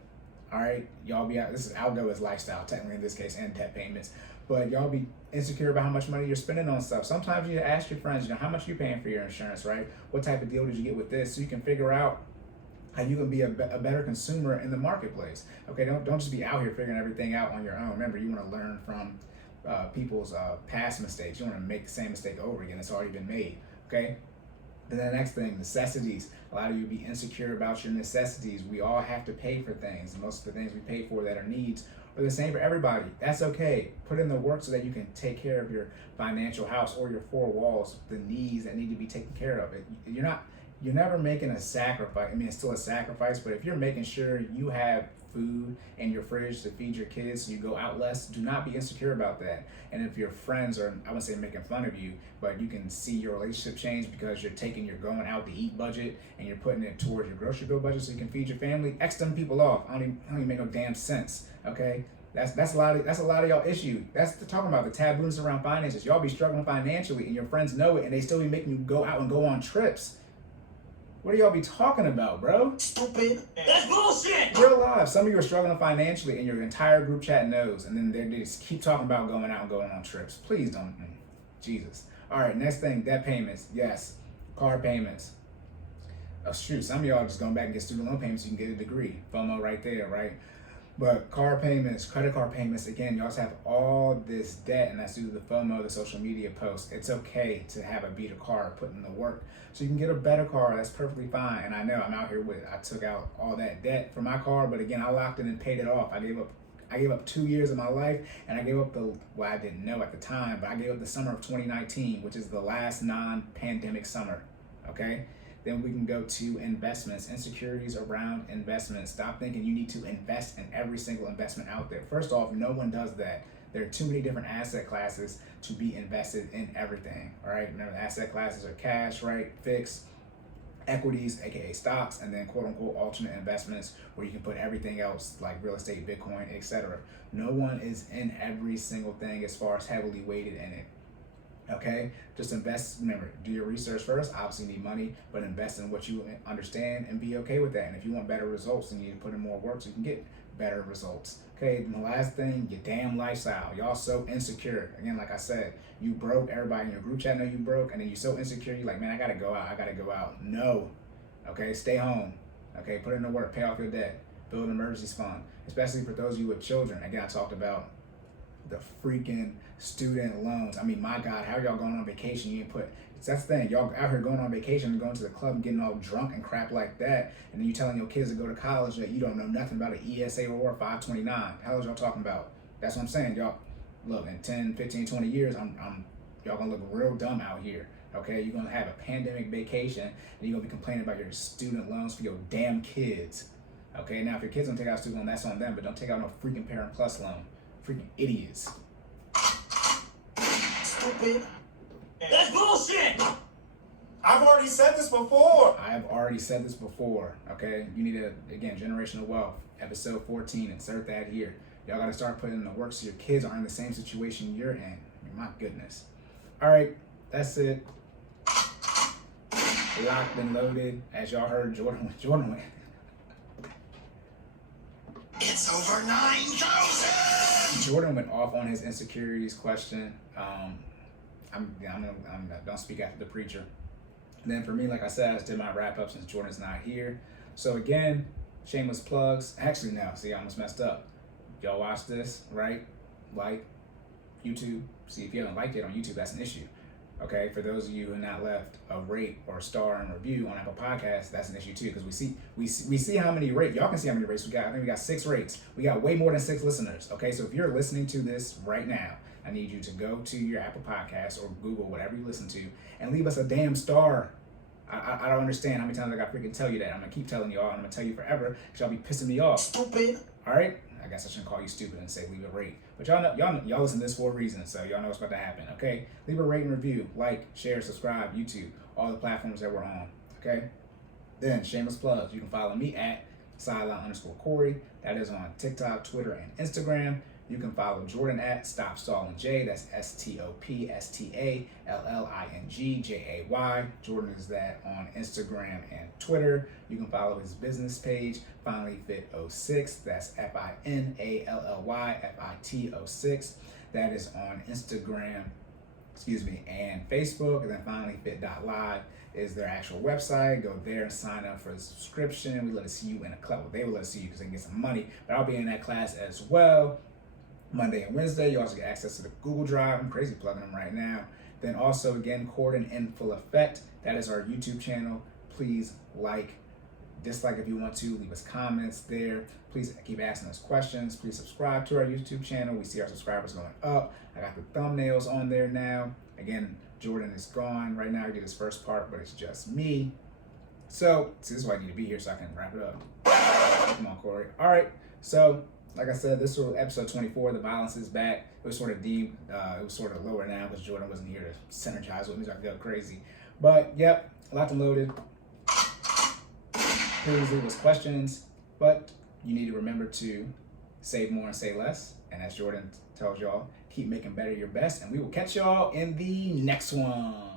All right, y'all be out. This is outgo is lifestyle, technically in this case, and debt payments. But y'all be insecure about how much money you're spending on stuff. Sometimes you ask your friends, how much you paying for your insurance, right? What type of deal did you get with this? So you can figure out how you can be a better consumer in the marketplace. Okay, don't just be out here figuring everything out on your own. Remember, you want to learn from people's past mistakes. You don't want to make the same mistake over again. It's already been made. Okay. Then the next thing, necessities. A lot of you be insecure about your necessities. We all have to pay for things. Most of the things we pay for that are needs are the same for everybody. That's okay. Put in the work so that you can take care of your financial house or your four walls, the needs that need to be taken care of. You're never making a sacrifice. I mean, it's still a sacrifice, but if you're making sure you have food in your fridge to feed your kids so you go out less, do not be insecure about that. And if your friends are, I wouldn't say making fun of you, but you can see your relationship change because you're taking your going out to eat budget and you're putting it towards your grocery bill budget so you can feed your family, X them people off. I don't even make no damn sense. Okay? That's a lot of y'all issue. That's talking about the taboos around finances. Y'all be struggling financially and your friends know it and they still be making you go out and go on trips. What do y'all be talking about, bro? Stupid. That's bullshit. Real life. Some of you are struggling financially and your entire group chat knows, and then they just keep talking about going out and going on trips. Please don't. Jesus. All right, next thing, debt payments. Yes. Car payments. Oh, shoot. Some of y'all just going back and get student loan payments so you can get a degree. FOMO right there, right? But car payments, credit card payments, again, you also have all this debt, and that's due to the FOMO, the social media posts. It's okay to have a beat a car, put in the work, so you can get a better car. That's perfectly fine. And I know I'm out here I took out all that debt for my car, but again, I locked it and paid it off. I gave up 2 years of my life, and I gave up I didn't know at the time, but I gave up the summer of 2019, which is the last non-pandemic summer, okay? Then we can go to investments, insecurities around investments. Stop thinking you need to invest in every single investment out there. First off, no one does that. There are too many different asset classes to be invested in everything, all right? Remember, the asset classes are cash, right? Fixed, equities, aka stocks, and then quote unquote alternate investments where you can put everything else like real estate, Bitcoin, etc. No one is in every single thing as far as heavily weighted in it. Okay, just invest. Remember, do your research first. Obviously, you need money, but invest in what you understand and be okay with that. And if you want better results, then you need to put in more work so you can get better results. Okay, and the last thing, your damn lifestyle. Y'all so insecure. Again, like I said, you broke. Everybody in your group chat know you broke, and then you're so insecure. You're like, man, I gotta go out. I gotta go out. No. Okay, stay home. Okay, put in the work. Pay off your debt. Build an emergency fund, especially for those of you with children. Again, I talked about the freaking student loans. I mean, my God, how y'all going on vacation? You ain't put, that's the thing, y'all out here going on vacation and going to the club and getting all drunk and crap like that, and then you telling your kids to go to college that you don't know nothing about an ESA or 529. The hell is y'all talking about? That's what I'm saying. Y'all, look, in 10, 15, 20 years, y'all gonna look real dumb out here. Okay, you're gonna have a pandemic vacation and you're gonna be complaining about your student loans for your damn kids. Okay, now if your kids don't take out a student loan, that's on them, but don't take out no freaking Parent Plus loan. Freaking idiots. Stupid. That's bullshit. I've already said this before. Okay, you need again, generational wealth. Episode 14. Insert that here. Y'all got to start putting in the work so your kids are in the same situation you're in. I mean, my goodness. All right, that's it. Locked and loaded. As y'all heard, Jordan went. It's over 9,000. Jordan went off on his insecurities question. Don't speak after the preacher. And then for me, like I said, I just did my wrap up since Jordan's not here. So again, shameless plugs. Actually, no, see, I almost messed up. Y'all watch this, right? Like YouTube. See, if you haven't liked it on YouTube, that's an issue. Okay, for those of you who have not left a rate or a star and review on Apple Podcasts, that's an issue too, because we see how many rates. Y'all can see how many rates we got. I think we got 6 rates. We got way more than 6 listeners. Okay, so if you're listening to this right now, I need you to go to your Apple Podcasts or Google, whatever you listen to, and leave us a damn star. I don't understand how many times I got freaking tell you that. I'm gonna keep telling y'all, and I'm gonna tell you forever, because y'all be pissing me off. Stupid. All right. I guess I shouldn't call you stupid and say leave a rate. But y'all listen to this for a reason, so y'all know what's about to happen, okay? Leave a rate and review, like, share, subscribe, YouTube, all the platforms that we're on, okay? Then, shameless plugs. You can follow me at sideline_Cory. That is on TikTok, Twitter, and Instagram. You can follow Jordan at StopStallingJ. That's StopStallingJay. Jordan is that on Instagram and Twitter. You can follow his business page, FinallyFit06. That's FinallyFit06. That is on Instagram, and Facebook. And then FinallyFit.live is their actual website. Go there and sign up for a subscription. We let us see you in a class. Well, they will let us see you because they can get some money, but I'll be in that class as well. Monday and Wednesday. You also get access to the Google Drive. I'm crazy plugging them right now. Then also, again, Cordan in Full Effect. That is our YouTube channel. Please like, dislike if you want to. Leave us comments there. Please keep asking us questions. Please subscribe to our YouTube channel. We see our subscribers going up. I got the thumbnails on there now. Again, Jordan is gone right now. He did his first part, but it's just me. So, see, this is why I need to be here so I can wrap it up. Come on, Cory. All right. So, like I said, this was episode 24. The violence is back. It was sort of deep. It was sort of lower now because Jordan wasn't here to synergize with me, so I could go crazy. But, yep, lots loaded. Please leave us questions. But you need to remember to save more and say less. And as Jordan tells y'all, keep making better your best. And we will catch y'all in the next one.